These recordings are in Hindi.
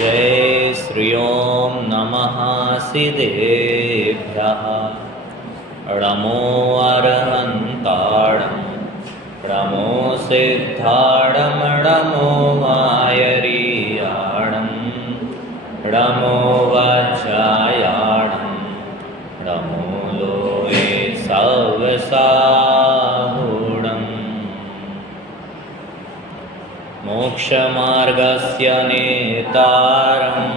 जय श्री ओम नमः सिद्धेभ्यः नमो अरहन्ताणं नमो सिद्धाणं नमो वायरीयाणं नमो वज्रायाणं नमो लोये सवसाहूणम् मोक्षमार्गस्य नेतारं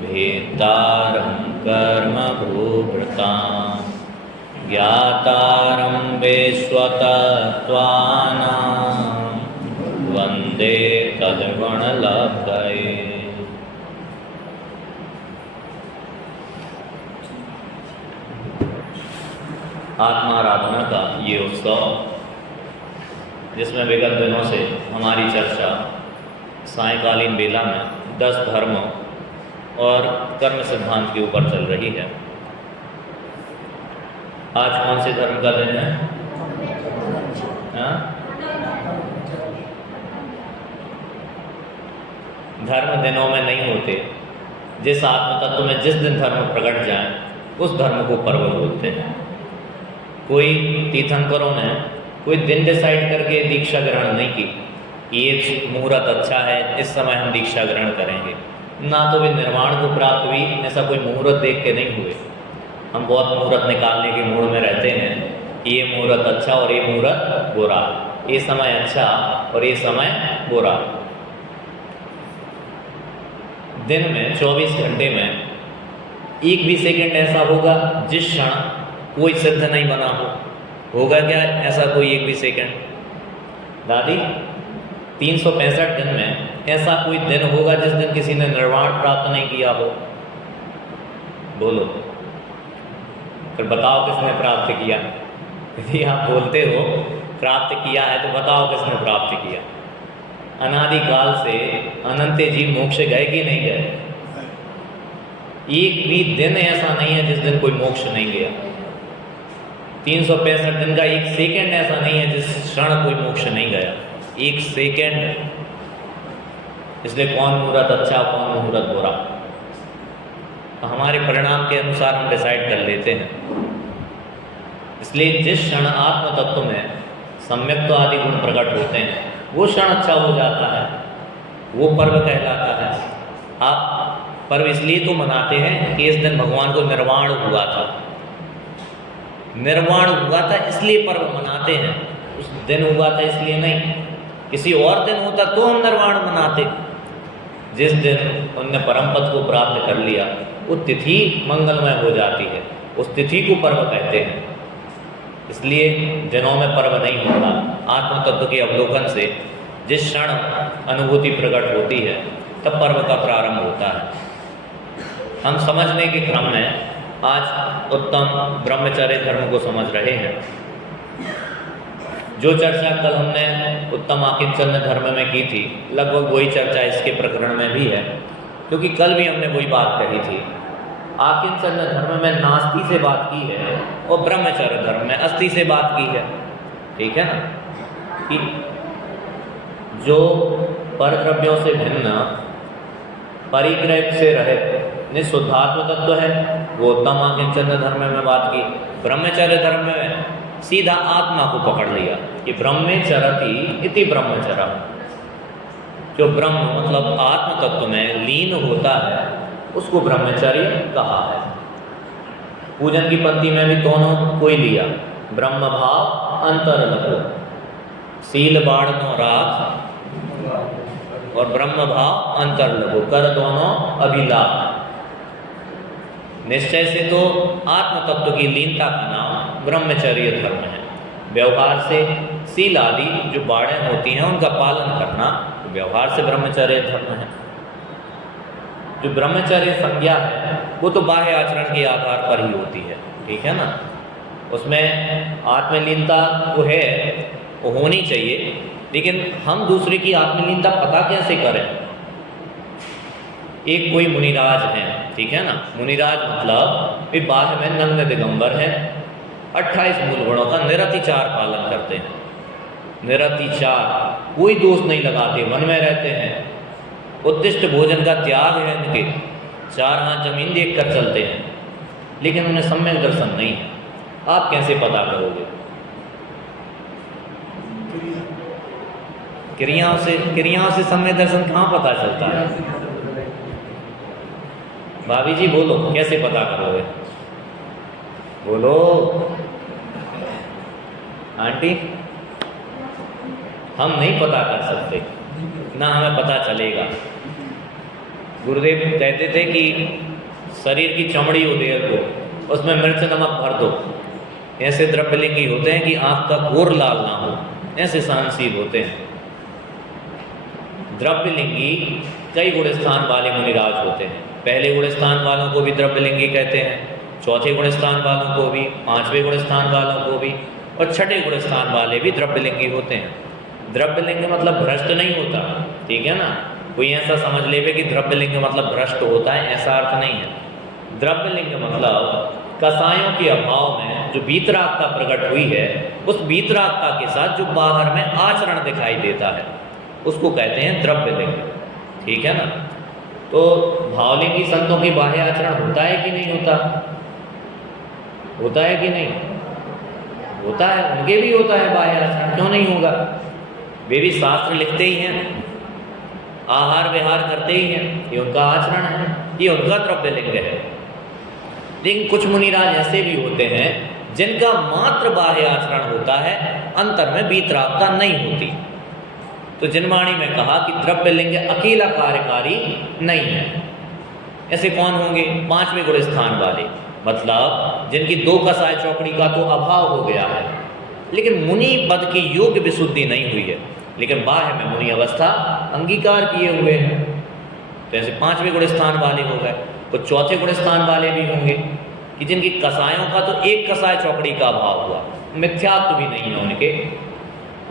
भेत्तारं कर्मभूभृतां ज्ञातारं विश्वतत्त्वानां वन्दे तद्गुणलब्धये। आत्माराधना का ये उत्सव जिसमें विगत दिनों से हमारी चर्चा सायंकालीन बेला में 10 धर्म और कर्म सिद्धांत के ऊपर चल रही है। आज कौन से धर्म का दिन है? धर्म दिनों में नहीं होते। जिस आत्म तत्व में जिस दिन धर्म प्रकट जाए उस धर्म को पर्व बोलते हैं। कोई तीर्थंकरों ने कोई दिन डिसाइड करके दीक्षा ग्रहण नहीं की, ये मुहूर्त अच्छा है इस समय हम दीक्षा ग्रहण करेंगे। ना तो वे निर्वाण को प्राप्त हुई, ऐसा कोई मुहूर्त देख के नहीं हुए। हम बहुत मुहूर्त निकालने के मूड में रहते हैं कि ये मुहूर्त अच्छा और ये मुहूर्त बुरा, ये समय अच्छा और ये समय बुरा। दिन में 24 घंटे में एक भी सेकंड ऐसा होगा जिस क्षण कोई सिद्ध नहीं बना होगा क्या ऐसा कोई एक भी सेकंड? दादी, 365 दिन में ऐसा कोई दिन होगा जिस दिन किसी ने निर्वाण प्राप्त नहीं किया हो? बोलो, फिर बताओ किसने प्राप्त किया। यदि आप बोलते हो प्राप्त किया है तो बताओ किसने प्राप्त किया। अनादिकाल से अनंत जीव मोक्ष गए कि नहीं गए? एक भी दिन ऐसा नहीं है जिस दिन कोई मोक्ष नहीं गया। 365 दिन का एक सेकंड ऐसा नहीं है जिस क्षण कोई मोक्ष नहीं गया। एक सेकंड। इसलिए कौन मुहूर्त अच्छा कौन मुहूर्त बुरा तो हमारे परिणाम के अनुसार हम डिसाइड कर लेते हैं। इसलिए जिस क्षण आत्म तत्व में सम्यक्त्व आदि गुण प्रकट होते हैं वो क्षण अच्छा हो जाता है, वो पर्व कहलाता है। आप पर्व इसलिए तो मनाते हैं कि इस दिन भगवान को निर्वाण हुआ था, निर्वाण हुआ था इसलिए पर्व मनाते हैं। उस दिन हुआ था इसलिए नहीं। किसी और दिन होता तो हम निर्वाण मनाते। जिस दिन उनने परम पद को प्राप्त कर लिया वो तिथि मंगलमय हो जाती है, उस तिथि को पर्व कहते हैं। इसलिए दिनों में पर्व नहीं होता। आत्म तत्व के अवलोकन से जिस क्षण अनुभूति प्रकट होती है तब पर्व का प्रारंभ होता है। हम समझने के क्रम में आज उत्तम ब्रह्मचर्य धर्म को समझ रहे हैं। जो चर्चा कल हमने उत्तम आकिंचन धर्म में की थी लगभग वही चर्चा इसके प्रकरण में भी है, क्योंकि कल भी हमने वही बात कही थी। आकिंचन धर्म में नास्ति से बात की है और ब्रह्मचर्य धर्म में अस्थि से बात की है। ठीक है ना? कि जो परद्रव्यों से भिन्न परिग्रह से रहित निःशुद्धात्म तत्व है वो उत्तम आकिंचन धर्म में बात की। ब्रह्मचर्य धर्म में सीधा आत्मा को पकड़ लिया कि ब्रह्मचरति इति ब्रह्मचर्य। जो ब्रह्म मतलब आत्म तत्व में लीन होता है उसको ब्रह्मचर्य कहा है। पूजन की पंक्ति में भी दोनों को ही लिया, ब्रह्म भाव अंतर लगो, सील बाढ़ नो राख और ब्रह्म भाव अंतर लगो, कर दोनों अभिलाप। निश्चय से तो आत्म तत्व की लीनता का नाम ब्रह्मचर्य धर्म है। व्यवहार से सील आदि जो बाड़ें होती हैं उनका पालन करना तो व्यवहार से ब्रह्मचर्य धर्म है। जो ब्रह्मचर्य संज्ञा है वो तो बाह्य आचरण के आधार पर ही होती है। ठीक है ना? उसमें आत्मलीनता वो है, वो होनी चाहिए, लेकिन हम दूसरे की आत्मलीनता पता कैसे करें? एक कोई मुनिराज हैं, ठीक है ना? मुनिराज मतलब वे बाह्य में नग्न दिगंबर हैं, 28 मूल गुणों का निरतिचार पालन करते हैं। निरतिचार, कोई दोष नहीं लगाते, वन में रहते हैं। उत्कृष्ट भोजन का त्याग है उनके, 4 हाथ जमीन देखकर चलते हैं, लेकिन उन्हें सम्यक दर्शन नहीं है। आप कैसे पता करोगे? क्रियाओं से सम्यक दर्शन कहाँ पता चलता है? भाभी जी बोलो, कैसे पता करोगे? बोलो आंटी। हम नहीं पता कर सकते, ना हमें पता चलेगा। गुरुदेव कहते थे कि शरीर की चमड़ी होती है तो उसमें मिर्च नमक भर दो, ऐसे द्रव्यलिंगी होते हैं कि आँख का कोर लाल ना हो, ऐसे सहनशील होते हैं। द्रव्यलिंगी कई गुण स्थान वाले मुनिराज होते हैं। पहले गुण स्थान वालों को भी द्रव्यलिंगी कहते हैं, चौथे गुण स्थान वालों को भी, 5वें गुण स्थान वालों को भी, और 6ठे गुण स्थान वाले भी द्रव्यलिंगी होते हैं। द्रव्यलिंग मतलब भ्रष्ट नहीं होता, ठीक है ना? कोई ऐसा समझ लेवे कि द्रव्यलिंग मतलब भ्रष्ट होता है, ऐसा अर्थ नहीं है। द्रव्यलिंग मतलब कसायों के अभाव में जो वीतरागता प्रकट हुई है, उस वीतरागता के साथ जो बाहर में आचरण दिखाई देता है, उसको कहते हैं द्रव्यलिंग, ठीक है ना? तो भावलिंगी संतों के बाह्य आचरण होता है कि नहीं होता? होता है कि नहीं? होता है, उनके भी होता है बाह्य आचरण, क्यों नहीं होगा? वे भी शास्त्र लिखते ही हैं, आहार विहार करते ही हैं, ये उनका आचरण है, ये उनका द्रव्यलिंग है। लेकिन कुछ मुनिराज ऐसे भी होते हैं जिनका मात्र बाह्य आचरण होता है, अंतर में वीतरागता नहीं होती। तो जिनवाणी में कहा कि द्रव्यलिंग अकेला कार्यकारी नहीं है। ऐसे कौन होंगे? 5वें गुण स्थान वाले, मतलब जिनकी 2 कसाय चौकड़ी का तो अभाव हो गया है, लेकिन मुनि पद की योग्य विशुद्धि नहीं हुई है, लेकिन बाह्य में मुनि अवस्था अंगीकार किए हुए हैं। तो ऐसे 5वें गुण स्थान वाले हो गए। कुछ चौथे गुण स्थान वाले भी होंगे कि जिनकी कसायों का तो 1 कसाय चौकड़ी का अभाव हुआ, मिथ्यात्व भी नहीं है उनके,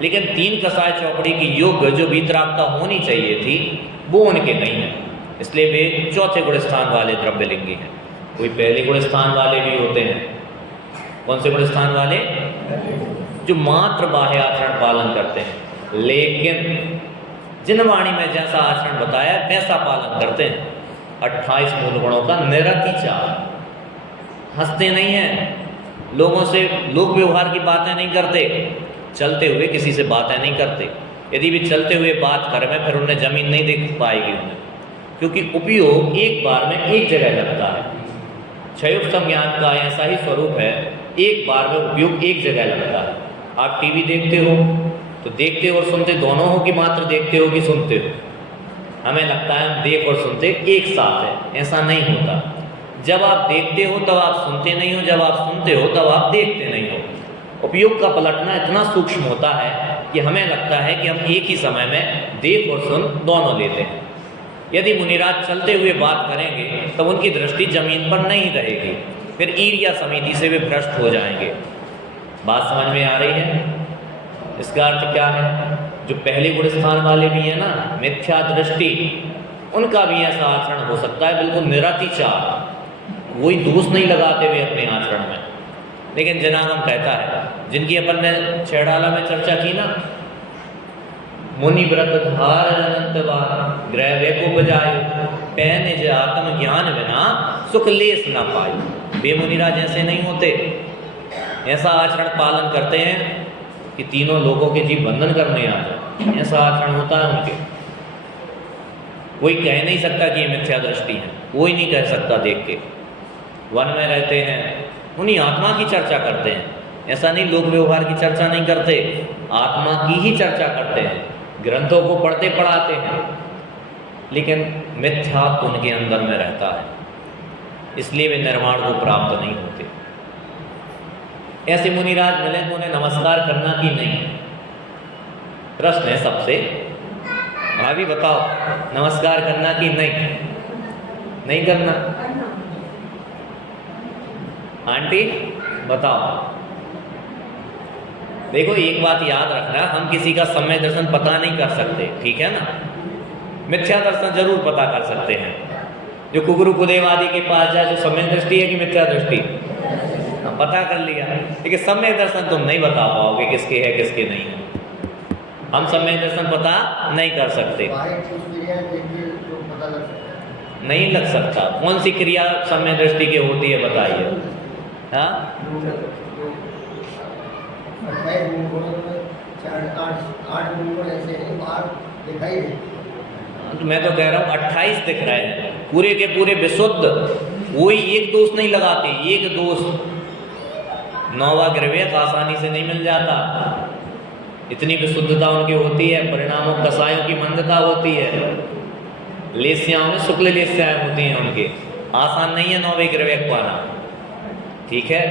लेकिन 3 कसाय चौकड़ी की योग्य जो वीतरागता होनी चाहिए थी, वो उनके नहीं है, इसलिए वे चौथे गुण स्थान वाले द्रव्यलिंगी हैं। कोई पहले गुण स्थान वाले भी होते हैं। कौन से गुण स्थान वाले? जो मात्र बाह्य आचरण पालन करते हैं, लेकिन जिन वाणी में जैसा आचरण बताया वैसा पालन करते हैं। 28 मूल गुणों का निरतिचार, हंसते नहीं हैं, लोगों से लोक व्यवहार की बातें नहीं करते, चलते हुए किसी से बातें नहीं करते। यदि भी चलते हुए बात करें फिर उन्हें जमीन नहीं दिख पाएगी उन्हें, क्योंकि उपयोग एक बार में एक जगह लगता है। क्षयोत्तम ज्ञान का ऐसा ही स्वरूप है, एक बार में उपयोग एक जगह लगता है। आप टीवी देखते हो तो देखते और सुनते दोनों हो कि मात्र देखते हो कि सुनते हो? हमें लगता है हम देख और सुनते एक साथ है, ऐसा नहीं होता। जब आप देखते हो तब आप सुनते नहीं हो, जब आप सुनते हो तब आप देखते नहीं हो। उपयोग का पलटना इतना सूक्ष्म होता है कि हमें लगता है कि हम एक ही समय में देख और सुन दोनों लेते हैं। यदि मुनिराज चलते हुए बात करेंगे तब उनकी दृष्टि जमीन पर नहीं रहेगी, फिर ईर्ष्या समिति से वे भ्रष्ट हो जाएंगे। बात समझ में आ रही है? इसका अर्थ क्या है? जो पहले गुण स्थान वाले भी हैं ना, मिथ्या दृष्टि, उनका भी ऐसा आचरण हो सकता है, बिल्कुल निरतिचार, कोई दोष नहीं लगाते हुए अपने आचरण में। लेकिन जनागम कहता है, जिनकी अपन ने छेड़ाला में चर्चा की ना, मुनि व्रत धार अनंत बार ग्रह वे को बजाए पहने जे आत्म ज्ञान बिना सुख लेस न पाए। वे मुनिराज ऐसे नहीं होते, ऐसा आचरण पालन करते हैं कि तीनों लोगों के जीव बंधन करने आ जाए, ऐसा आचरण होता है उनके। कोई कह नहीं सकता कि ये मिथ्या दृष्टि है, कोई नहीं कह सकता। देख के वन में रहते हैं, उन्हीं आत्मा की चर्चा करते हैं, ऐसा नहीं लोक व्यवहार की चर्चा नहीं करते, आत्मा की ही चर्चा करते हैं, ग्रंथों को पढ़ते पढ़ाते हैं, लेकिन मिथ्यात्व उनके अंदर में रहता है, इसलिए वे निर्वाण को प्राप्त नहीं होते। ऐसे मुनिराज मिले तो उन्हें नमस्कार करना कि नहीं? प्रश्न है सबसे, भाभी बताओ, नमस्कार करना कि नहीं? नहीं करना? आंटी बताओ। देखो एक बात याद रखना, हम किसी का सम्य दर्शन पता नहीं कर सकते, ठीक है ना? मिथ्या दर्शन जरूर पता कर सकते हैं। जो कुगुरु कुदेव आदि के पास जाए, जो सम्य दृष्टि है कि मिथ्या दृष्टि, पता कर लिया, लेकिन सम्य दर्शन तुम नहीं बता पाओगे किसके है किसके नहीं है। हम सम्य दर्शन पता नहीं कर सकते। पता लग सकता है? नहीं लग सकता। कौन सी क्रिया समय दृष्टि की होती है बताइए? हाँ, 28 गुणों में 8 गुण ऐसे हैं बाहर दिखाई दे। तो मैं तो कह रहा हूँ 28 दिख रहे हैं, पूरे के पूरे विशुद्ध, कोई एक दोष नहीं लगाते। एक दोष नौवा ग्रह आसानी से नहीं मिल जाता, इतनी विशुद्धता उनकी होती है। परिणामों कसायों की मंदता होती है, लेस्याओं में शुक्ल लेस्याएं होती हैं उनके, आसान नहीं है नौवे ग्रह पाना। ठीक है,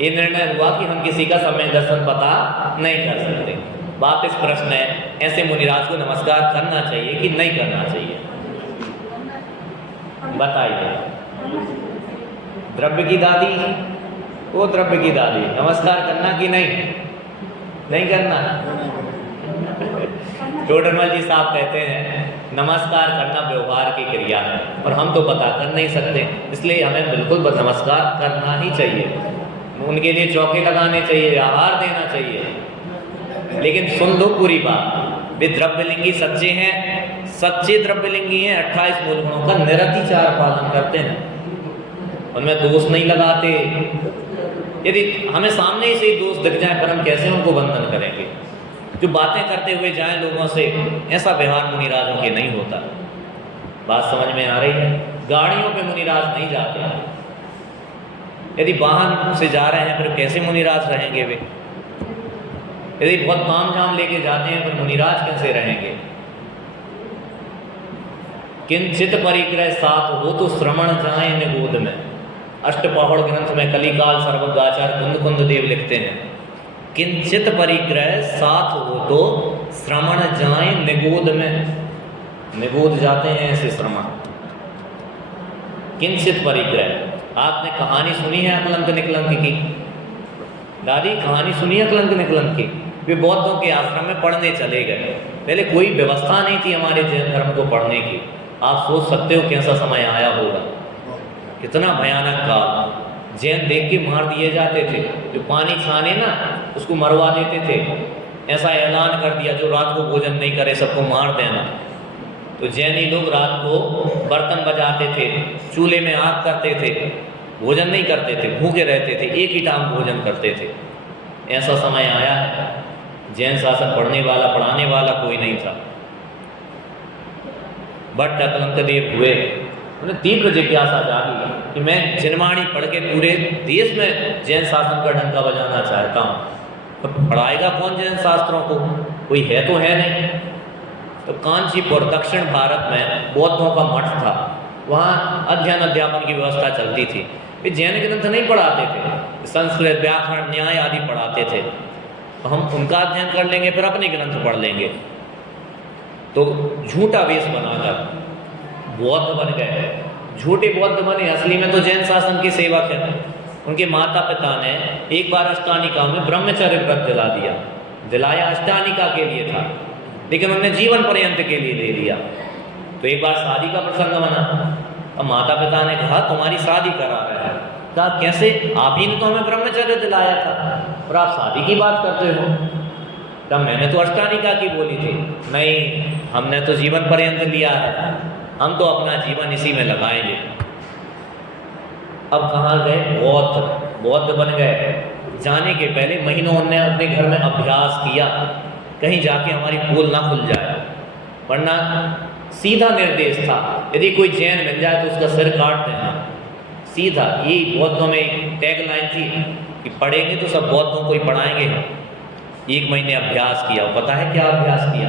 ये निर्णय हुआ कि हम किसी का समय दर्शन पता नहीं कर सकते। बात इस प्रश्न है, ऐसे मुनिराज को नमस्कार करना चाहिए कि नहीं करना चाहिए? बताइए। द्रव्य की दादी, वो द्रव्य की दादी, नमस्कार करना कि नहीं करना? टोडरमल जी साहब कहते हैं नमस्कार करना व्यवहार की क्रिया है, और हम तो बता कर नहीं सकते, इसलिए हमें बिल्कुल नमस्कार करना ही चाहिए। उनके लिए चौके लगाने चाहिए, आहार देना चाहिए। लेकिन सुन लो पूरी बात, वे द्रव्यलिंगी सच्चे हैं, सच्चे द्रव्यलिंगी हैं, 28 मूल गुणों का निरतिचार पालन करते हैं, उनमें दोष नहीं लगाते। यदि हमें सामने ही से दोष दिख जाए पर हम कैसे उनको बंधन करेंगे? जो बातें करते हुए जाएं लोगों से, ऐसा व्यवहार मुनिराजों के नहीं होता। बात समझ में आ रही है? गाड़ियों पे मुनिराज नहीं जाते। यदि वाहन से जा रहे हैं फिर कैसे मुनिराज रहेंगे वे? यदि बहुत ताम झाम लेके जाते हैं फिर मुनिराज कैसे रहेंगे? किंचित परिग्रह साथ हो तो श्रवण जाए निगोद में। अष्टपहड़ ग्रंथ में कलिकाल सर्वज्ञाचार्य कुंद कुंद देव लिखते हैं, किंचित परिग्रह साथ हो तो श्रवण जाए निगोद में। निगोद जाते हैं ऐसे श्रवण। किंचित परिग्रह, आपने कहानी सुनी है अकलंक निकलंक की? दादी कहानी सुनी है अकलंक निकलंक की? वे बौद्धों के आश्रम में पढ़ने चले गए। पहले कोई व्यवस्था नहीं थी हमारे जैन धर्म को पढ़ने की। आप सोच सकते हो कैसा समय आया होगा, कितना भयानक काल। जैन देख के मार दिए जाते थे, जो पानी छाने ना उसको मरवा देते थे। ऐसा ऐलान कर दिया जो रात को भोजन नहीं करे सबको मार देना। तो जैनी लोग रात को बर्तन बजाते थे, चूल्हे में आग करते थे, भोजन नहीं करते थे, भूखे रहते थे, एक ही टाइम भोजन करते थे। ऐसा समय आया है। जैन शासन पढ़ने वाला पढ़ाने वाला कोई नहीं था। भट्ट अकलंक देव हुए, उन्हें तीव्र जिज्ञासा जागी कि मैं जिनवाणी पढ़ के पूरे देश में जैन शासन का डंका बजाना चाहता हूँ। तो पढ़ाएगा कौन जैन शास्त्रों को? कोई है तो है नहीं। तो कांचीपुर दक्षिण भारत में बौद्धों का मठ था, वहाँ अध्ययन अध्यापन की व्यवस्था चलती थी। वे जैन ग्रंथ नहीं पढ़ाते थे, संस्कृत व्याकरण न्याय आदि पढ़ाते थे। तो हम उनका अध्ययन कर लेंगे फिर अपने ग्रंथ पढ़ लेंगे। तो झूठा वेश बनाकर बौद्ध बन गए, झूठे बौद्ध बने, असली में तो जैन शासन के सेवक हैं। उनके माता पिता ने एक बार अष्टानिका में ब्रह्मचर्य व्रत दिलाया अष्टानिका के लिए था, लेकिन उन्होंने जीवन पर्यंत के लिए ले लिया। तो एक बार शादी का प्रसंग बना, अब माता पिता ने कहा तुम्हारी शादी करा रहा है। कहा कैसे? आप ही ने तो हमें ब्रह्मचर्य दिलाया था और आप शादी की बात करते हो। तब मैंने तो अष्टानिका की बोली थी। नहीं, हमने तो जीवन पर्यंत लिया है, हम तो अपना जीवन इसी में लगाएंगे। अब कहाँ गए? बौद्ध बन गए। जाने के पहले महीनों उन्होंने अपने घर में अभ्यास किया, कहीं जाके हमारी पोल ना खुल जाए। वरना सीधा निर्देश था, यदि कोई जैन मिल जाए तो उसका सिर काट देना, सीधा। यही बौद्धों में टैग लाइन थी कि पढ़ेंगे तो सब बौद्धों को ही पढ़ाएंगे हम। 1 महीने अभ्यास किया। पता है क्या अभ्यास किया?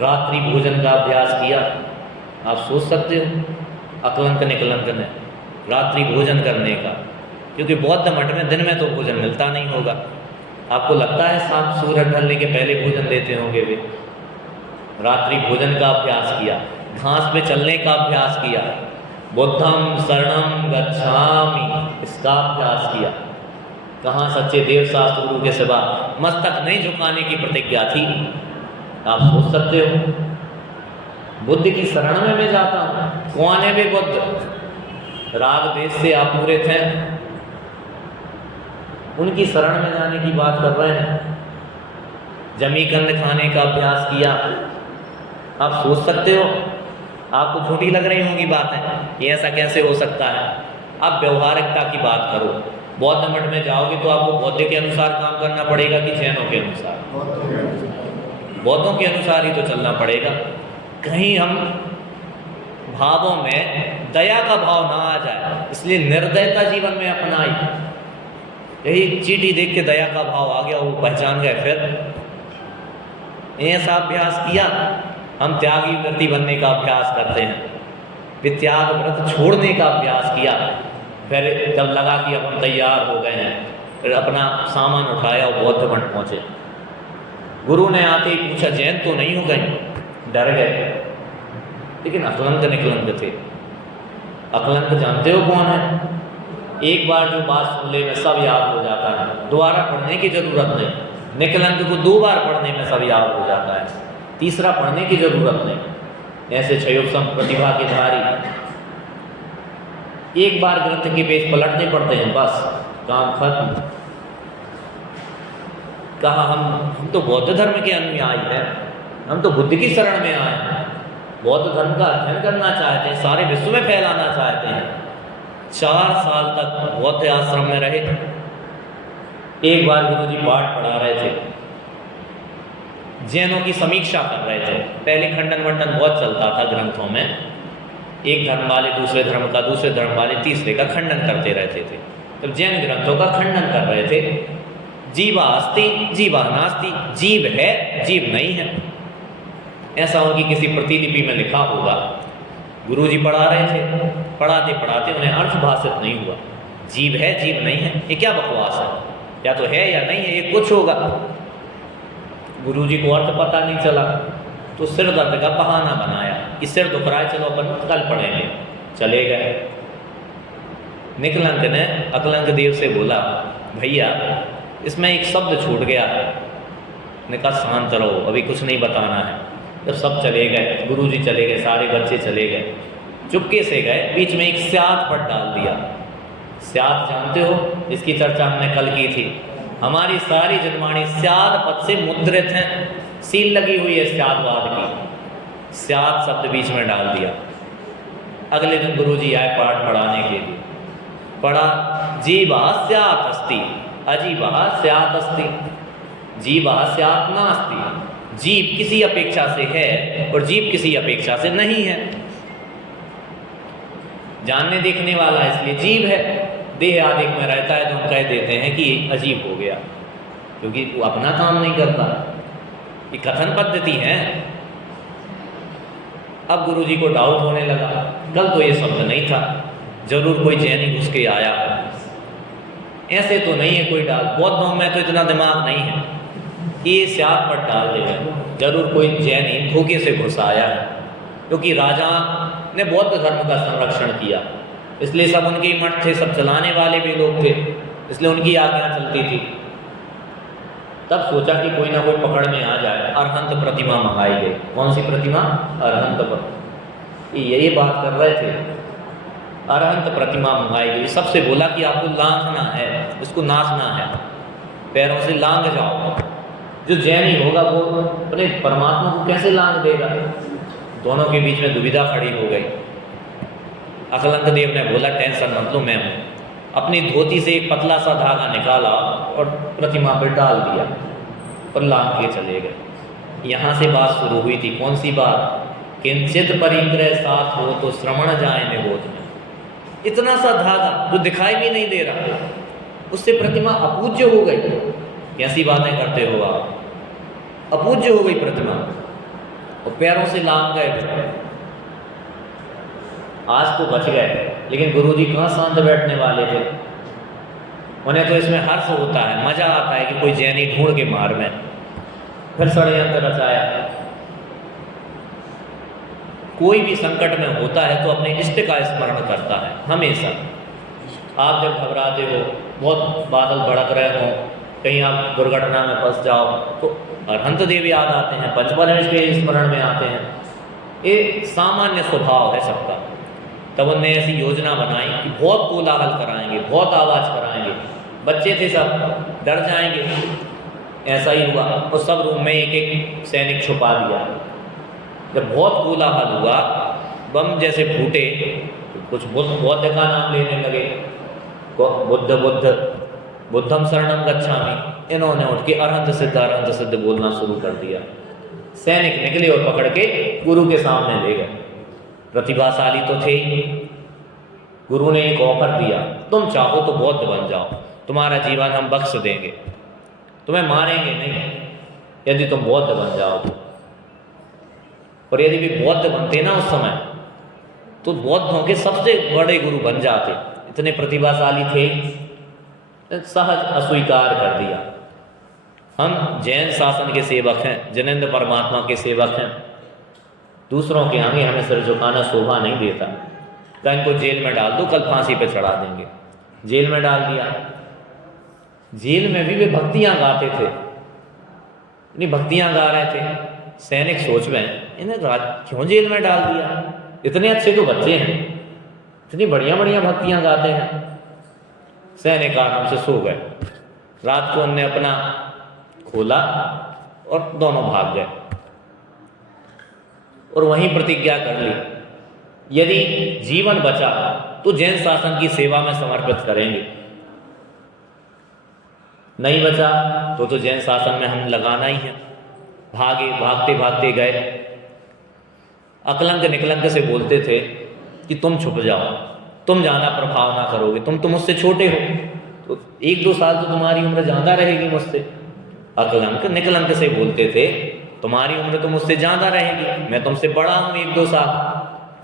रात्रि भोजन का अभ्यास किया। आप सोच सकते हो अकलंक निकलंक ने रात्रि भोजन करने का, क्योंकि बौद्ध मठ में दिन में तो भोजन मिलता नहीं होगा। आपको लगता है शाम सूरज ढलने के पहले भोजन देते होंगे वे? रात्रि भोजन का अभ्यास किया, घास पे चलने का अभ्यास किया, बुद्धम शरणम गच्छामि इसका अभ्यास किया। कहाँ सच्चे देव शास्त्र गुरु के सिवा मस्तक नहीं झुकाने की प्रतिज्ञा थी। आप सोच सकते हो, बुद्ध की शरण में मैं जाता हूँ। कौन है वे बुद्ध? राग देश से आपूरित हैं, उनकी शरण में जाने की बात कर रहे हैं। जमीकंद खाने का अभ्यास किया। आप सोच सकते हो आपको झूठी लग रही होंगी बातें, ये ऐसा कैसे हो सकता है। अब व्यवहारिकता की बात करो, बौद्ध मठ में जाओगे तो आपको बौद्ध के अनुसार काम करना पड़ेगा कि जैनों के अनुसार? बौद्धों के अनुसार ही तो चलना पड़ेगा। कहीं हम भावों में दया का भाव ना आ जाए, इसलिए निर्दयता जीवन में अपनाई। यही चीटी देख के दया का भाव आ गया, वो पहचान गए। फिर ऐसा अभ्यास किया, हम त्यागी व्रती बनने का अभ्यास करते हैं, फिर त्याग व्रत छोड़ने का अभ्यास किया। फिर जब लगा कि अब हम तैयार हो गए हैं, फिर अपना सामान उठाया और बौद्ध मठ पहुँचे। गुरु ने आते ही पूछा, जैन तो नहीं हो गए? डर गए, लेकिन अकलंक निकलंक थे। अकलंक जानते हो कौन है? एक बार जो बात सुन ले में सब याद हो जाता है, दोबारा पढ़ने की जरूरत नहीं। निकलंक को 2 बार पढ़ने में सब याद हो जाता है, तीसरा पढ़ने की जरूरत नहीं। ऐसे क्षयोपम प्रतिभा के धारी एक बार ग्रंथ के पेज पलटने पड़ते हैं, बस काम खत्म। कहा हम तो बौद्ध धर्म के अनुयायी हैं, हम तो बुद्ध की शरण में आए हैं, बौद्ध धर्म का अध्ययन करना चाहते हैं, सारे विश्व में फैलाना चाहते हैं। 4 साल तक बौद्ध आश्रम में रहे। एक बार गुरुजी पाठ पढ़ा रहे थे, जैनों की समीक्षा कर रहे थे। पहले खंडन वंडन बहुत चलता था ग्रंथों में, एक धर्म वाले दूसरे धर्म का, दूसरे धर्म वाले तीसरे का खंडन करते रहते थे। तो जैन ग्रंथों का खंडन कर रहे थे। जीवा अस्ति जीवा नास्ति, जीव है जीव नहीं है, ऐसा उनकी किसी प्रतिलिपि में लिखा होगा। गुरुजी पढ़ा रहे थे, पढ़ाते पढ़ाते उन्हें अर्थ भाषित नहीं हुआ। जीव है जीव नहीं है, ये क्या बकवास है, या तो है या नहीं है, ये कुछ होगा। गुरुजी को अर्थ पता नहीं चला, तो सिर दर्द का बहाना बनाया कि सिर दुख रहा है, चलो अपन कल पढ़ेंगे। चले गए। निकलंक ने अकलंक देव से बोला, भैया इसमें एक शब्द छूट गया है। ने कहा शांत रहो, अभी कुछ नहीं बताना है। जब सब चले गए, गुरुजी चले गए, सारे बच्चे चले गए, चुपके से गए, बीच में एक स्यात पद डाल दिया। स्यात जानते हो, इसकी चर्चा हमने कल की थी। हमारी सारी जनवाणी स्यात पद से मुद्रित है, सील लगी हुई है स्यातवाद की। स्यात शब्द बीच में डाल दिया। अगले दिन गुरुजी आए पाठ पढ़ाने के लिए। पढ़ा, जीवा स्यात अस्ति अजीवा स्यात अस्ति, जीवा स्यात नास्ति। जीव किसी अपेक्षा से है और जीव किसी अपेक्षा से नहीं है। जानने देखने वाला इसलिए जीव है, देह आदि में रहता है तो हम कह देते हैं कि अजीब हो गया, क्योंकि वो अपना काम नहीं करता। ये कथन पद्धति है। अब गुरुजी को डाउट होने लगा, कल तो ये शब्द नहीं था, जरूर कोई जैनी घुस के आया, ऐसे तो नहीं है कोई डाल। बौद्धों में तो इतना दिमाग नहीं है कि ये स्यात पर डाल देगा, जरूर कोई जैनी धोखे से घुस आया है। क्योंकि राजा ने बौद्ध धर्म का संरक्षण किया, इसलिए सब उनके ही मठ थे, सब चलाने वाले भी लोग थे, इसलिए उनकी आज्ञा चलती थी। तब सोचा कि कोई ना कोई पकड़ में आ जाए। अरहंत प्रतिमा मंगाई गई। कौन सी प्रतिमा? अरहंत प्रतिमा। यही बात कर रहे थे, अरहंत प्रतिमा मंगाई गई। सबसे बोला कि आपको लांघना है, इसको नाचना है, पैरों से लांघ जाओ। जो जैनी होगा वो अपने परमात्मा को कैसे लांघ देगा? दोनों के बीच में दुविधा खड़ी हो गई। अकलंक देव ने बोला, टेंशन मत लो, मैं हूँ। अपनी धोती से एक पतला सा धागा निकाला और प्रतिमा पर डाल दिया और लांघ के चले गए। यहाँ से बात शुरू हुई थी। कौन सी बात? किंचित परिग्रह साथ हो तो श्रवण जाए निबोध में। इतना सा धागा जो दिखाई भी नहीं दे रहा, उससे प्रतिमा अपूज्य हो गई। कैसी बातें करते हो आप? अपूज्य हो गई प्रतिमा और पैरों से लांघ गए। आज तो बच गए, लेकिन गुरुजी कहाँ शांत बैठने वाले थे। उन्हें तो इसमें हर्ष होता है, मजा आता है कि कोई जैनी ढूंढ के मार में। फिर षड्यंत्र रचाया। कोई भी संकट में होता है तो अपने इष्ट का स्मरण करता है हमेशा। आप जब घबराते हो, बहुत बादल भड़क रहे हो, कहीं आप दुर्घटना में फंस जाओ, तो अरहंत देव याद आते हैं, पंचबल के स्मरण में आते हैं। ये सामान्य स्वभाव है सबका। तब उनने ऐसी योजना बनाई कि बहुत कोलाहल कराएंगे, बहुत आवाज़ कराएंगे। बच्चे थे, सब डर जाएंगे। ऐसा ही हुआ और सब रूम में एक एक सैनिक छुपा दिया। जब बहुत कोलाहल हुआ, बम जैसे फूटे, तो कुछ बौद्ध का नाम लेने लगे, बुद्ध बुद्ध बुद्धम शरणम गच्छामि। इन्होंने उठ के अरहंत सिद्ध बोलना शुरू कर दिया। सैनिक निकले और पकड़ के गुरु के सामने ले गए। प्रतिभाशाली तो थे ही। गुरु ने एक ऑफर दिया, तुम चाहो तो बौद्ध बन जाओ, तुम्हारा जीवन हम बख्श देंगे, तुम्हें मारेंगे नहीं यदि तुम बौद्ध बन जाओ तो। और यदि भी बौद्ध बनते ना उस समय, तो बौद्धों के सबसे बड़े गुरु बन जाते, इतने प्रतिभाशाली थे। सहज अस्वीकार कर दिया। हम जैन शासन के सेवक हैं, जैनेंद्र परमात्मा के सेवक हैं, दूसरों के आगे हमें सिर झुकाना शोभा नहीं देता। तो इनको जेल में डाल दो, कल फांसी पे चढ़ा देंगे। जेल में डाल दिया। जेल में भी वे भक्तियां गाते थे, इन्हीं भक्तियां गा रहे थे। सैनिक सोच में इन्हें क्यों जेल में डाल दिया, इतने अच्छे तो बच्चे हैं, इतनी बढ़िया बढ़िया भक्तियां गाते हैं। सैनिक आराम से सो गए। रात को उनने अपना खोला और दोनों भाग गए और वहीं प्रतिज्ञा कर ली, यदि जीवन बचा तो जैन शासन की सेवा में समर्पित करेंगे, नहीं बचा तो जैन शासन में हम लगाना ही है। भागे, भागते भागते गए। अकलंक निकलंक से बोलते थे कि तुम छुप जाओ, तुम ज़्यादा प्रभाव ना करोगे, तुम तो मुझसे छोटे हो, तो 1-2 साल तो तुम्हारी उम्र ज़्यादा रहेगी मुझसे। अकलंक निकलंक से बोलते थे तुम्हारी उम्र तो मुझसे ज़्यादा रहेगी, मैं तुमसे बड़ा हूँ 1-2 साल,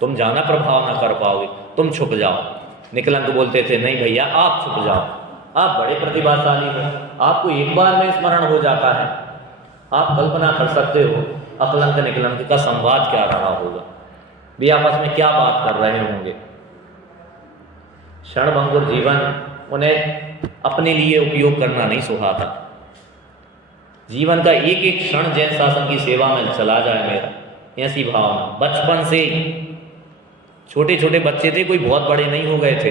तुम ज़्यादा प्रभाव ना कर पाओगे, तुम छुप जाओ। निकलंक बोलते थे नहीं भैया आप छुप जाओ, आप बड़े प्रतिभाशाली हो, आपको एक बार में स्मरण हो जाता है। आप कल्पना कर सकते हो अकलंक निकलंक का संवाद क्या रहा होगा, वे आपस में क्या बात कर रहे होंगे। क्षणभंगुर जीवन उन्हें अपने लिए उपयोग करना नहीं सुहाता। जीवन का एक एक क्षण जैन शासन की सेवा में चला जाए मेरा, ऐसी भावना। बचपन से छोटे छोटे बच्चे थे, कोई बहुत बड़े नहीं हो गए थे,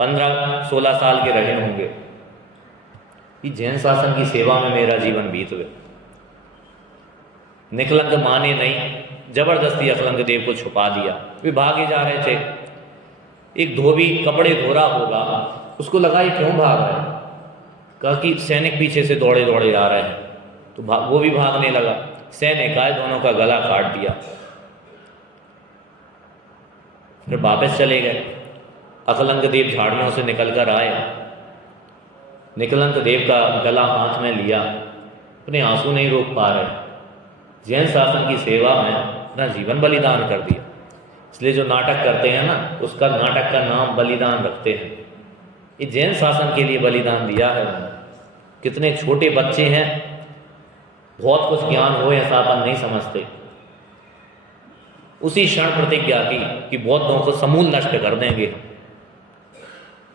15-16 साल के रहे होंगे कि जैन शासन की सेवा में मेरा जीवन बीत गया। निकलंक माने नहीं, जबरदस्ती अकलंक देव को छुपा दिया। वे भागे जा रहे थे। एक धोबी कपड़े धो रहा होगा, उसको लगा ये क्यों भाग रहे हैं, कहा कि सैनिक पीछे से दौड़े दौड़े आ रहे हैं, तो वो भी भागने लगा। सैनिक आए, दोनों का गला काट दिया, फिर वापस चले गए। अकलंक देव झाड़ियों से निकलकर आए, निकलंक देव का गला हाथ में लिया, अपने आंसू नहीं रोक पा रहे। जैन शासन की सेवा में अपना जीवन बलिदान कर दिया। इसलिए जो नाटक करते हैं ना, उसका नाटक का नाम बलिदान रखते हैं। ये जैन शासन के लिए बलिदान दिया है उन्होंने। कितने छोटे बच्चे हैं, बहुत कुछ ज्ञान हो ऐसा अपन नहीं समझते। उसी क्षण प्रतिज्ञा की कि बौद्धों को समूल नष्ट कर देंगे।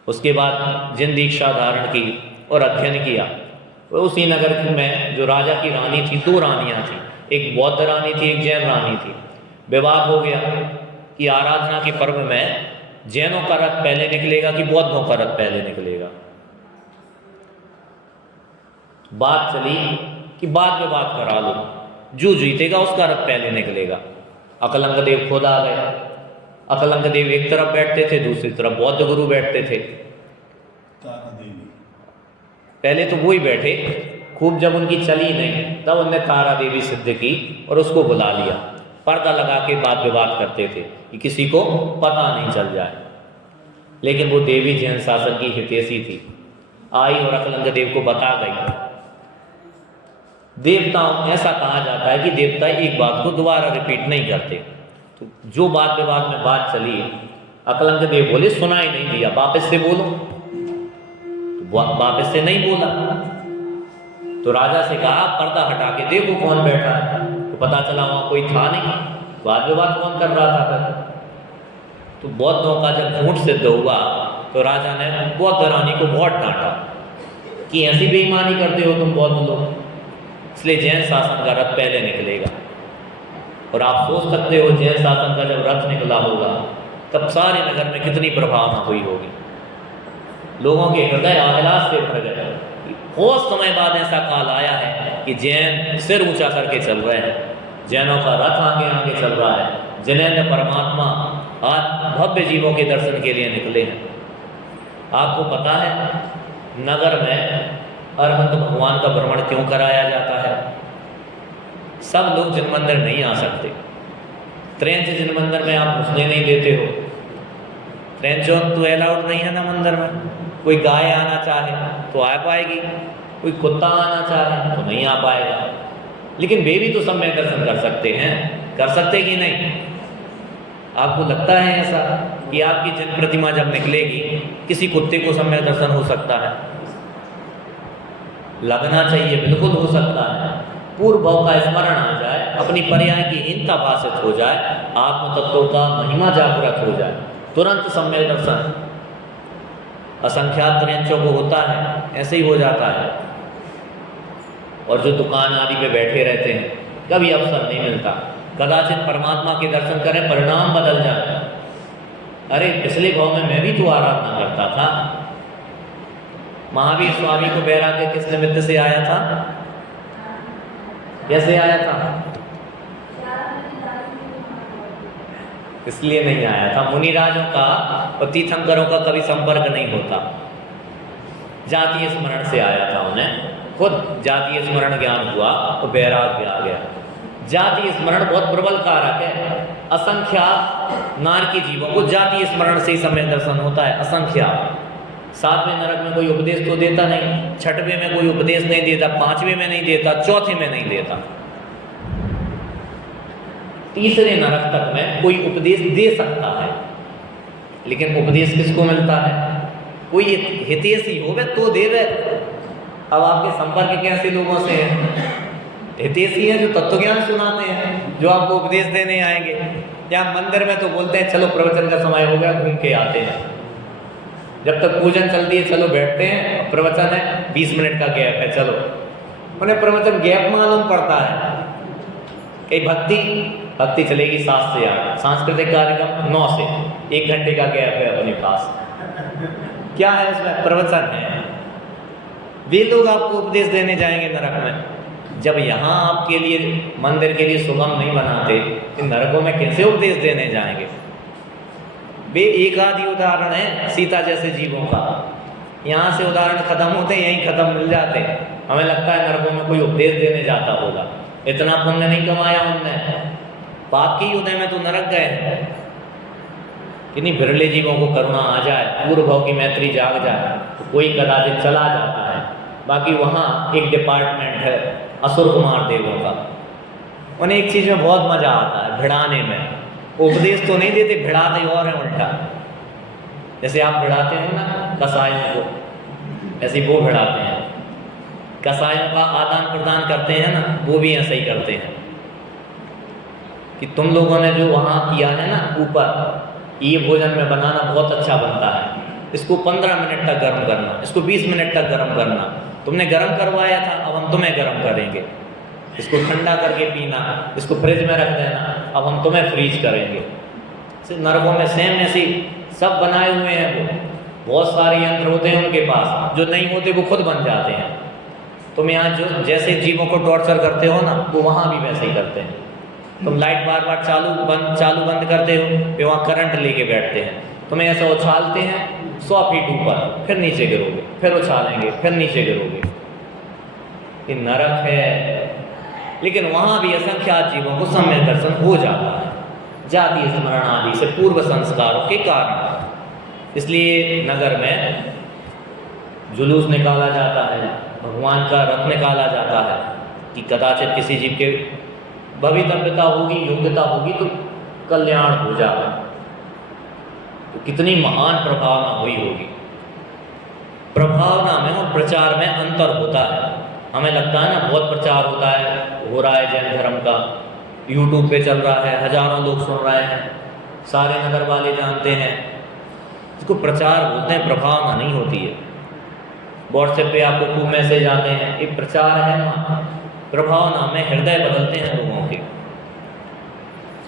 उसके बाद जिन दीक्षा धारण की और अध्ययन किया, वो उसी नगर में जो राजा की रानी थी, 2 रानियां थी, एक बौद्ध रानी थी, एक जैन रानी थी। विवाद हो गया कि आराधना के पर्व में जैनों का रथ पहले निकलेगा कि बौद्धों का रथ पहले निकलेगा। बात चली कि बात विवाद करा लो, जो जीतेगा उसका रथ पहले निकलेगा। अकलंक देव खुद आ गए। अकलंक देव एक तरफ बैठते थे, दूसरी तरफ बौद्ध गुरु बैठते थे। पहले तो वो ही बैठे, खूब जब उनकी चली नहीं तब उनने तारा देवी सिद्ध की और उसको बुला लिया। पर्दा लगा के बात विवाद करते थे कि किसी को पता नहीं चल जाए। लेकिन वो देवी जैन शासन की हितैषी थी, आई और अकलंक देव को बता गई। देवताओं, ऐसा कहा जाता है कि देवता एक बात को दोबारा रिपीट नहीं करते। तो जो बात विवाद में बात चली, अकलंक देव बोले सुनाई नहीं दिया, वापस से बोलो। तो वापस से नहीं बोला। तो राजा से कहा पर्दा हटा के देखो कौन बैठा है। तो पता चला वहाँ कोई था नहीं, वाद विवाद कौन कर रहा था फिर। तो बौद्धों का जब झूठ सिद्ध हुआ तो राजा ने बौद्ध रानी को बहुत डांटा कि ऐसी बेईमानी करते हो तुम बौद्ध लोग, इसलिए जैन शासन का रथ पहले निकलेगा। और आप सोच सकते हो जैन शासन का जब रथ निकला होगा तब सारे नगर में कितनी प्रभावना हुई होगी। लोगों के हृदय अभिलाष से भर गए। बहुत समय बाद ऐसा काल आया है कि जैन सिर ऊंचा करके चल रहे हैं, जैनों का रथ आगे आगे चल रहा है, जिनेंद्र परमात्मा आज भव्य जीवों के दर्शन के लिए निकले हैं। आपको पता है नगर में अरहंत भगवान का भ्रमण क्यों कराया जाता है? सब लोग जिन मंदिर नहीं आ सकते। ट्रेन से जिन मंदिर में आप घुसने नहीं देते हो, ट्रेन चौक तो अलाउड नहीं है ना मंदिर में। कोई गाय आना चाहे तो आ पाएगी, कोई कुत्ता आना चाहे तो नहीं आ पाएगा, लेकिन वे भी तो सब में दर्शन कर सकते हैं। कर सकते कि नहीं? आपको लगता है ऐसा कि आपकी जिन प्रतिमा जब निकलेगी किसी कुत्ते को सब में दर्शन हो सकता है? लगना चाहिए, बिल्कुल हो सकता है। पूर्व भाव का स्मरण आ जाए, अपनी पर्याय की हीनता भाषित हो जाए, आत्म तत्वों का महिमा जागृत हो जाए, तुरंत सम्यक दर्शन असंख्यात ट्रेनों को होता है, ऐसे ही हो जाता है। और जो दुकान आदि पे बैठे रहते हैं, कभी अवसर नहीं मिलता, कदाचित परमात्मा के दर्शन करें, परिणाम बदल जाए। अरे पिछले भाव में मैं भी तो आराधना करता था। महावीर स्वामी को बैराग्य किस निमित्त से आया था? कैसे आया था? इसलिए नहीं आया था। मुनिराजों का और तीर्थंकरों का कभी संपर्क नहीं होता। जातीय स्मरण से आया था उन्हें, खुद जातीय स्मरण ज्ञान हुआ तो वैराग्य आ गया। जातीय स्मरण बहुत प्रबल कारक है। असंख्यात नारकी जीवों को जातीय स्मरण से ही सम्यक दर्शन होता है। असंख्यात। 7वें नरक में कोई उपदेश तो देता नहीं, 6वें में कोई उपदेश नहीं देता, 5वें में नहीं देता, 4थे में नहीं देता, 3रे नरक तक में कोई उपदेश दे सकता है। लेकिन उपदेश किसको मिलता है? कोई हितैषी होवे तो देवे। अब आपके संपर्क कैसे लोगों से हैं? हितैषी हैं जो तत्वज्ञान सुनाते हैं, जो आपको उपदेश देने आएंगे। या मंदिर में तो बोलते हैं चलो प्रवचन का समय हो गया, घूम के आते हैं। जब तक पूजन चलती है चलो बैठते हैं, प्रवचन है 20 मिनट का गैप है, चलो। उन्हें प्रवचन गैप मालूम पड़ता है। कई भक्ति चलेगी 7 से 8, सांस्कृतिक कार्यक्रम 9 से 1 घंटे का गैप है अपने पास। क्या है उसमें? प्रवचन है। वे लोग आपको उपदेश देने जाएंगे नरक में। जब यहाँ आपके लिए मंदिर के लिए सुगम नहीं बनाते, इन नरकों में कैसे उपदेश देने जाएंगे? वे एक आदि उदाहरण है सीता जैसे जीवों का। यहाँ से उदाहरण खत्म होते हैं, यहीं खत्म मिल जाते हैं। हमें लगता है नरकों में कोई उपदेश देने जाता होगा। इतना पुण्य नहीं कमाया उनने, पाप के उदय में तो नरक गए। किन्हीं बिरले जीवों को करुणा आ जाए, पूर्व भाव की मैत्री जाग जाए तो कोई कदाचित चला जाता है। बाकी वहाँ एक डिपार्टमेंट है असुर कुमार देवों का। उन्हें एक चीज़ में बहुत मजा आता है, भिड़ाने में। उपदेश तो नहीं देते, भिड़ाते और हैं उल्टा। जैसे आप भिड़ाते हो ना कसायों को, ऐसे वो भिड़ाते हैं। कसायों का आदान प्रदान करते हैं ना, वो भी ऐसे ही करते हैं कि तुम लोगों ने जो वहाँ किया है ना ऊपर, ये भोजन में बनाना बहुत अच्छा बनता है, इसको 15 मिनट तक गर्म करना, इसको 20 मिनट तक गर्म करना। तुमने गर्म करवाया था, अब हम तुम्हें गर्म करेंगे। इसको ठंडा करके पीना, इसको फ्रिज में रख देना, अब हम तुम्हें फ्रीज करेंगे। नरकों में सेम ऐसी सब बनाए हुए हैं। वो बहुत सारे यंत्र होते हैं उनके पास, जो नहीं होते वो खुद बन जाते हैं। तुम यहाँ जो जैसे जीवों को टॉर्चर करते हो ना, वो वहाँ भी वैसे ही करते हैं। तुम लाइट बार बार चालू बंद करते हो, फिर वहाँ करंट लेके बैठते हैं। तुम्हें ऐसा उछालते हैं 100 फीट ऊपर, फिर नीचे गिरोगे, फिर उछालेंगे, फिर नीचे गिरोगे। ये नरक है। लेकिन वहाँ भी असंख्यात जीवों को सम्यक दर्शन हो जाता है, जातीय स्मरण आदि से पूर्व संस्कारों के कारण। इसलिए नगर में जुलूस निकाला जाता है, भगवान का रथ निकाला जाता है कि कदाचित किसी जीव के भवितव्यता होगी, योग्यता होगी तो कल्याण हो जाए। तो कितनी महान प्रभावना हुई होगी। प्रभावना में और प्रचार में अंतर होता है। हमें लगता है ना बहुत प्रचार होता है, हो रहा है जैन धर्म का, यूट्यूब पे चल रहा है, हजारों लोग सुन रहे हैं, सारे नगर वाले जानते हैं। इसको प्रचार बोलते हैं, प्रभावना नहीं होती है। व्हाट्सएप पे आपको खूब मैसेज आते हैं, ये प्रचार है ना। प्रभावना में हृदय बदलते हैं लोगों के।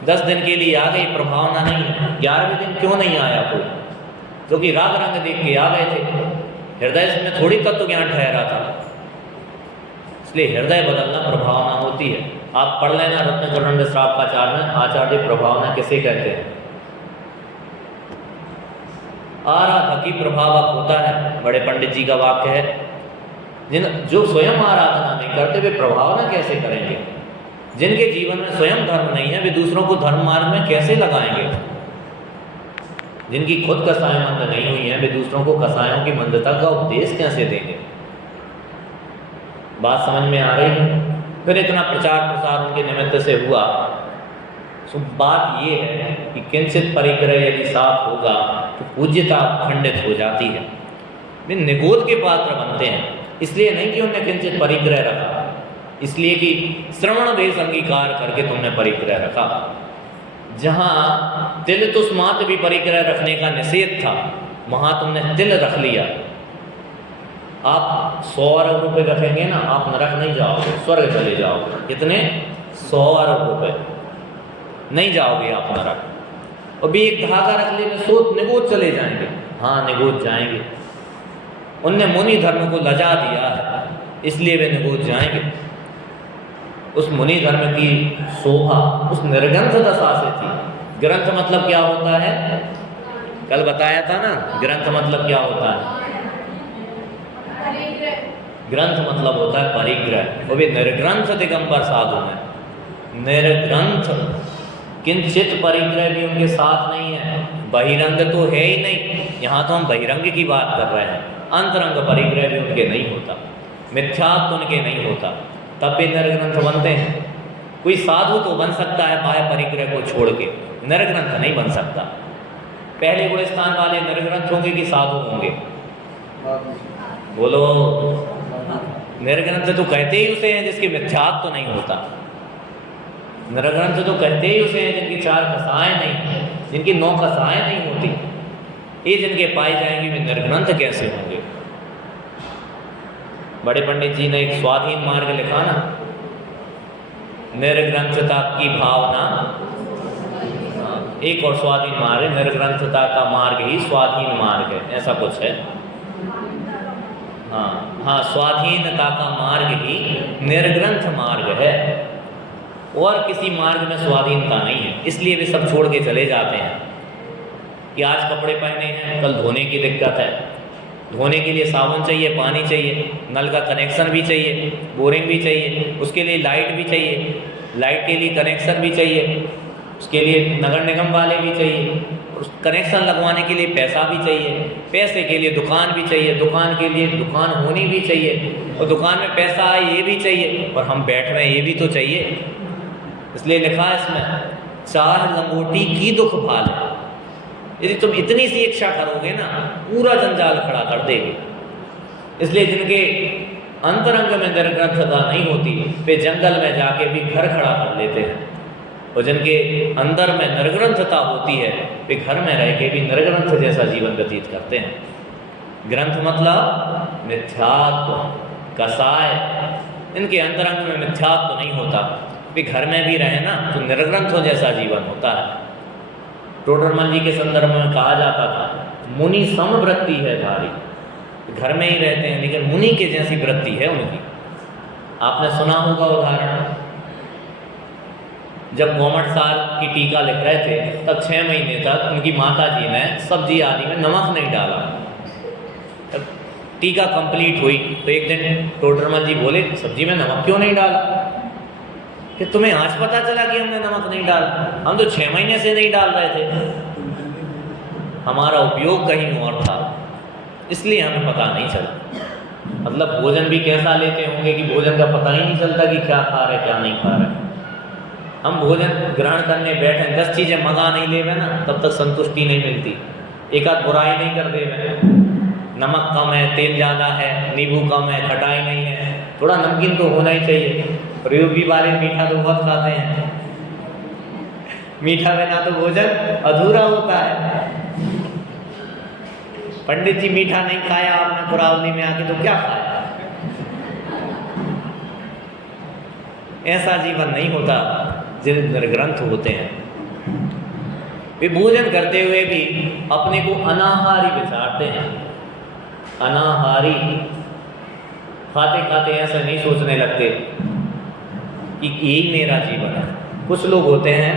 10 दिन के लिए आ गई, प्रभावना नहीं है। 11वें दिन क्यों नहीं आया कोई? क्योंकि राग रंग देख के आ गए थे, हृदय में थोड़ी तत्व ज्ञान ठहरा था। इसलिए हृदय बदलना प्रभावना होती है। आप पढ़ लेना रत्नचरण श्रावकाचार्य में आचार्य प्रभावना किसे कहते हैं। आराधा की प्रभावक होता है, बड़े पंडित जी का वाक्य है। जो स्वयं आराधना नहीं करते वे प्रभावना कैसे करेंगे। जिनके जीवन में स्वयं धर्म नहीं है वे दूसरों को धर्म मार्ग में कैसे लगाएंगे। जिनकी खुद कसाय मंद नहीं हुई है वे दूसरों को कसायों की मंदता का उपदेश कैसे देंगे। बात समझ में आ रही है। फिर इतना प्रचार प्रसार उनके निमित्त से हुआ। तो बात ये है कि किंचित परिग्रह यदि साफ होगा तो पूज्यता खंडित हो जाती है। वे निगोद के पात्र बनते हैं, इसलिए नहीं कि उन्होंने किंचित परिग्रह रखा, इसलिए कि श्रवण वेश अंगीकार करके तुमने परिग्रह रखा। जहाँ तिल तुष्मात भी परिग्रह रखने का निषेध था वहाँ तुमने तिल रख लिया। आप 100 अरब रुपये रखेंगे ना, आप नरक नहीं जाओगे, स्वर्ग चले जाओगे। कितने? 100 अरब रुपये, नहीं जाओगे आप नरक। और भी एक धागा रख लेंगे सो निगोद चले जाएंगे। हाँ, निगोद जाएंगे। उनने मुनि धर्म को लजा दिया है, इसलिए वे निगोद जाएंगे। उस मुनि धर्म की शोभा उस निर्ग्रंथ दशा से थी। ग्रंथ मतलब क्या होता है? कल बताया था ना, ग्रंथ मतलब क्या होता है? ग्रंथ मतलब होता है परिग्रह। वो भी निर्ग्रंथ दिगंबर साधु हैं। निर्ग्रंथ, किंचित परिग्रह भी उनके साथ नहीं है। बहिरंग तो है ही नहीं, यहाँ तो हम बहिरंग की बात कर रहे हैं। अंतरंग परिग्रह भी उनके नहीं होता, मिथ्यात्व उनके नहीं होता, तब भी निर्ग्रंथ बनते हैं। कोई साधु तो बन सकता है बाह्य परिग्रह को छोड़ के, निर्ग्रंथ नहीं बन सकता। पहले गुणस्थान वाले निर्ग्रंथ होंगे कि साधु होंगे? बोलो। निर्ग्रंथ तो कहते ही उसे हैं जिसके मिथ्यात्व तो नहीं होता। निर्ग्रंथ तो कहते ही उसे हैं जिनकी 4 कसाएं नहीं, जिनकी 9 कसाएं नहीं होती। ये जिनके पाए जाएंगे वे निर्ग्रंथ कैसे होंगे? बड़े पंडित जी ने एक स्वाधीन मार्ग लिखा ना, निर्ग्रंथता की भावना। एक और स्वाधीन मार्ग, निर्ग्रंथता का मार्ग ही स्वाधीन मार्ग है, ऐसा कुछ है। हाँ, स्वाधीनता का मार्ग ही निर्ग्रंथ मार्ग है, और किसी मार्ग में स्वाधीनता नहीं है। इसलिए वे सब छोड़ के चले जाते हैं कि आज कपड़े पहने हैं, कल धोने की दिक्कत है। धोने के लिए साबुन चाहिए, पानी चाहिए, नल का कनेक्शन भी चाहिए, बोरिंग भी चाहिए, उसके लिए लाइट भी चाहिए, लाइट के लिए कनेक्शन भी चाहिए, उसके लिए नगर निगम वाले भी चाहिए, उस कनेक्शन लगवाने के लिए पैसा भी चाहिए, पैसे के लिए दुकान भी चाहिए, दुकान के लिए दुकान होनी भी चाहिए, और दुकान में पैसा आए ये भी चाहिए, और हम बैठ रहे हैं ये भी तो चाहिए। इसलिए लिखा है इसमें, 4 लंगोटी की दुख भाल। यदि तुम इतनी सी इच्छा करोगे ना, पूरा जंजाल खड़ा कर देगी। इसलिए जिनके अंतरंग में निर्ग्रंथता नहीं होती वे जंगल में जाके भी घर खड़ा कर लेते हैं, और जिनके अंदर में निर्ग्रंथता होती है वे घर में रह के भी निर्ग्रंथ जैसा जीवन व्यतीत करते हैं। ग्रंथ मतलब मिथ्यात्व, कसाय। इनके अंतरंग में मिथ्यात्व नहीं होता, वे घर में भी रहे ना तो निर्ग्रंथों जैसा जीवन होता है। टोडरमल जी के संदर्भ में कहा जाता था, मुनि समवृत्ति है धारी। घर में ही रहते हैं लेकिन मुनि के जैसी वृत्ति है उनकी। आपने सुना होगा उदाहरण, जब गोमट साल की टीका लिख रहे थे तब 6 महीने तक उनकी माता जी ने सब्जी आदि में नमक नहीं डाला। तब टीका कंप्लीट हुई तो एक दिन टोडरमल जी बोले, सब्जी में नमक क्यों नहीं डाला? कि तुम्हें आज पता चला कि हमने नमक नहीं डाला? हम तो 6 महीने से नहीं डाल रहे थे, हमारा उपयोग कहीं और था, इसलिए हमें पता नहीं चला। मतलब भोजन भी कैसा लेते होंगे कि भोजन का पता ही नहीं चलता कि क्या खा रहे क्या नहीं खा रहे। हम भोजन ग्रहण करने बैठे 10 चीज़ें मंगा नहीं लेवे ना तब तक संतुष्टि नहीं मिलती। एक आध बुराई नहीं कर देवे, नमक कम है, तेल ज़्यादा है, नींबू कम है, खटाई नहीं है, थोड़ा नमकीन तो होना ही चाहिए। प्रयोगी वाले मीठा तो बहुत खाते हैं, मीठा बिना तो भोजन अधूरा होता है। पंडित जी मीठा नहीं खाया आपने कुरावली में आके तो क्या खाया? ऐसा जीवन नहीं होता जिन निर्ग्रंथ होते हैं। वे भोजन करते हुए भी अपने को अनाहारी विचारते हैं। अनाहारी, खाते खाते ऐसा नहीं सोचने लगते कि यही मेरा जीवन है। कुछ लोग होते हैं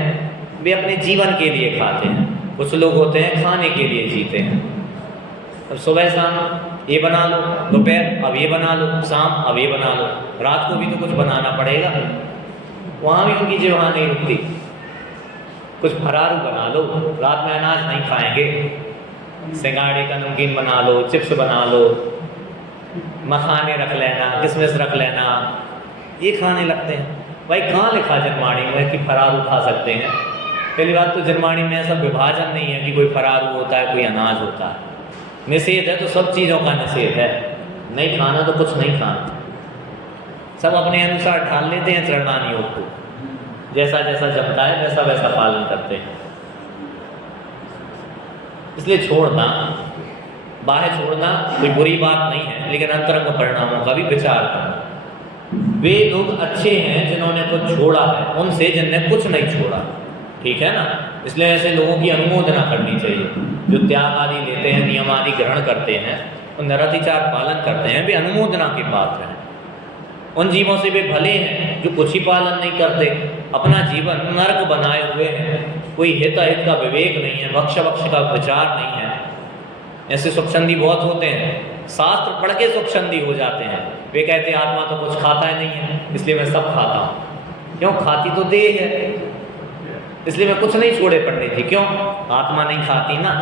वे अपने जीवन के लिए खाते हैं, कुछ लोग होते हैं खाने के लिए जीते हैं। अब सुबह शाम ये बना लो, दोपहर अब ये बना लो, शाम अब ये बना लो, रात को भी तो कुछ बनाना पड़ेगा। वहाँ भी उनकी जिह्वा नहीं रुकती। कुछ फरारू बना लो, रात में अनाज नहीं खाएंगे, सिंगाड़े का नमकीन बना लो, चिप्स बना लो, मखाने रख लेना, किशमिश रख लेना, ये खाने लगते हैं। भाई कहाँ लिखा जनमाड़ी में कि फरारू खा सकते हैं? पहली बात तो जनमाड़ी में ऐसा विभाजन नहीं है कि कोई फरारू होता है, कोई अनाज होता है। निषेध है तो सब चीज़ों का निषेध है, नहीं खाना तो कुछ नहीं खाना। सब अपने अनुसार ढाल लेते हैं चरणानी योग को, जैसा जैसा जमता है वैसा वैसा पालन करते हैं। इसलिए छोड़ना, बाहर छोड़ना कोई बुरी बात नहीं है, लेकिन अंतरंग परिणामों का भी विचार करना। वे लोग अच्छे हैं जिन्होंने कुछ छोड़ा है उनसे जिनने कुछ नहीं छोड़ा, ठीक है ना। इसलिए ऐसे लोगों की अनुमोदना करनी चाहिए। जो त्याग आदि लेते हैं, नियम आदि ग्रहण करते हैं और निरतिचार पालन करते हैं, वे अनुमोदना के पात्र हैं। उन जीवों से वे भले हैं जो कुछ ही पालन नहीं करते, अपना जीवन नरक बनाए हुए हैं, कोई हित अहित का विवेक नहीं है, भक्ष भक्ष का विचार नहीं है। ऐसे सुखचंदी बहुत होते हैं, शास्त्र पढ़ के सुखचंदी हो जाते हैं। वे कहते हैं आत्मा तो कुछ खाता ही नहीं है, इसलिए मैं सब खाता हूँ। क्यों? खाती तो देह है, इसलिए मैं कुछ नहीं छोड़े पड़नी थी। क्यों? आत्मा नहीं खाती ना,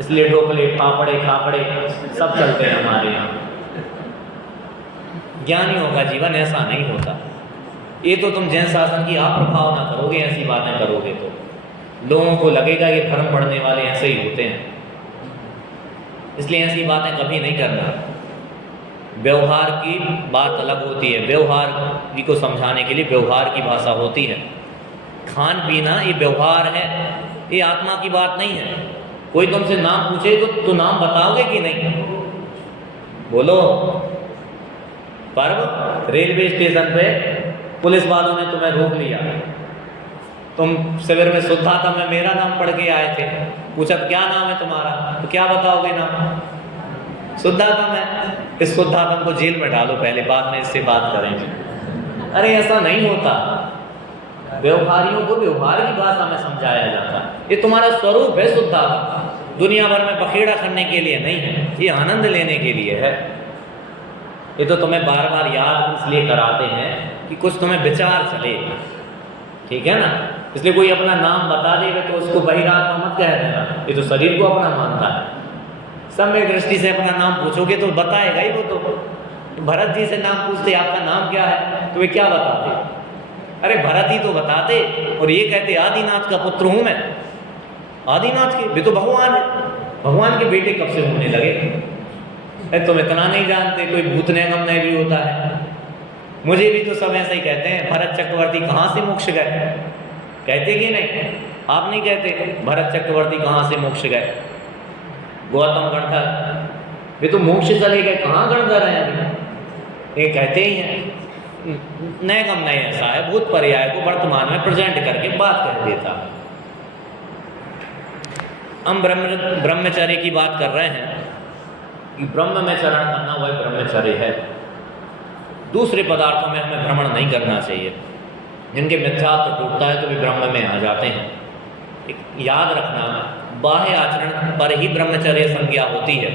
इसलिए ढोकले पापड़े खापड़े सब चलते हैं हमारे यहाँ। ज्ञानियों का जीवन ऐसा नहीं होता। ये तो तुम जैन शासन की आप प्रभाव ना करोगे, ऐसी बातें करोगे तो लोगों को लगेगा ये धर्म पढ़ने वाले ऐसे ही होते हैं। इसलिए ऐसी बातें कभी नहीं करना। व्यवहार की बात अलग होती है, व्यवहार जी को समझाने के लिए व्यवहार की भाषा होती है। खान पीना ये व्यवहार है, ये आत्मा की बात नहीं है। कोई तुमसे नाम पूछे तो नाम बताओगे कि नहीं? बोलो। पर्व रेलवे स्टेशन पे पुलिस वालों ने तुम्हें रोक लिया, तुम शिविर में शुद्धात्म में मेरा नाम पढ़ के आए थे, पूछा क्या नाम है तुम्हारा, तो क्या बताओगे नाम? शुद्धात्म है। इस शुद्धात्म को जेल में डालो पहले, बाद में इससे बात करेंगे। अरे ऐसा नहीं होता। व्यवहारियों को व्यवहार की भाषा में समझाया जाता है। ये तुम्हारा स्वरूप है शुद्धात्म, दुनिया भर में बखेड़ा करने के लिए नहीं है, ये आनंद लेने के लिए है। ये तो तुम्हें बार बार याद इसलिए कराते हैं कि कुछ तुम्हें विचार चले, ठीक है ना। इसलिए कोई अपना नाम बता देगा तो उसको बहिरात्मा मत कह देना, ये तो शरीर को अपना मानता है। सम्यक दृष्टि से अपना नाम पूछोगे तो बताएगा ही वो। तो भरत जी से नाम पूछते आपका नाम क्या है, तो वे क्या बताते? अरे भरत ही तो बताते, और ये कहते आदिनाथ का पुत्र हूँ मैं। आदिनाथ के वे तो भगवान है, भगवान के बेटे कब से होने लगे? तुम इतना नहीं जानते, कोई भूत निगम नहीं भी होता है। मुझे भी तो सब ऐसा ही कहते हैं, भरत चक्रवर्ती कहाँ से मोक्ष गए, कहते कि नहीं? आप नहीं कहते भरत चक्रवर्ती कहाँ से मोक्ष गए? गौतम गणधर वे तो मोक्ष चले गए, कहाँ गणधर हैं अभी? ये कहते ही हैं। नैगम नहीं ऐसा है, भूत पर्याय को वर्तमान में प्रेजेंट करके बात कह देता है। हम ब्रह्मचर्य की बात कर रहे हैं कि ब्रह्म में चरण करना वही ब्रह्मचर्य है। दूसरे पदार्थों में हमें भ्रमण नहीं करना चाहिए। जिनके मिथ्यात्व टूटता है तो वे ब्रह्म में आ जाते हैं। याद रखना, बाह्य आचरण पर ही ब्रह्मचर्य संज्ञा होती है।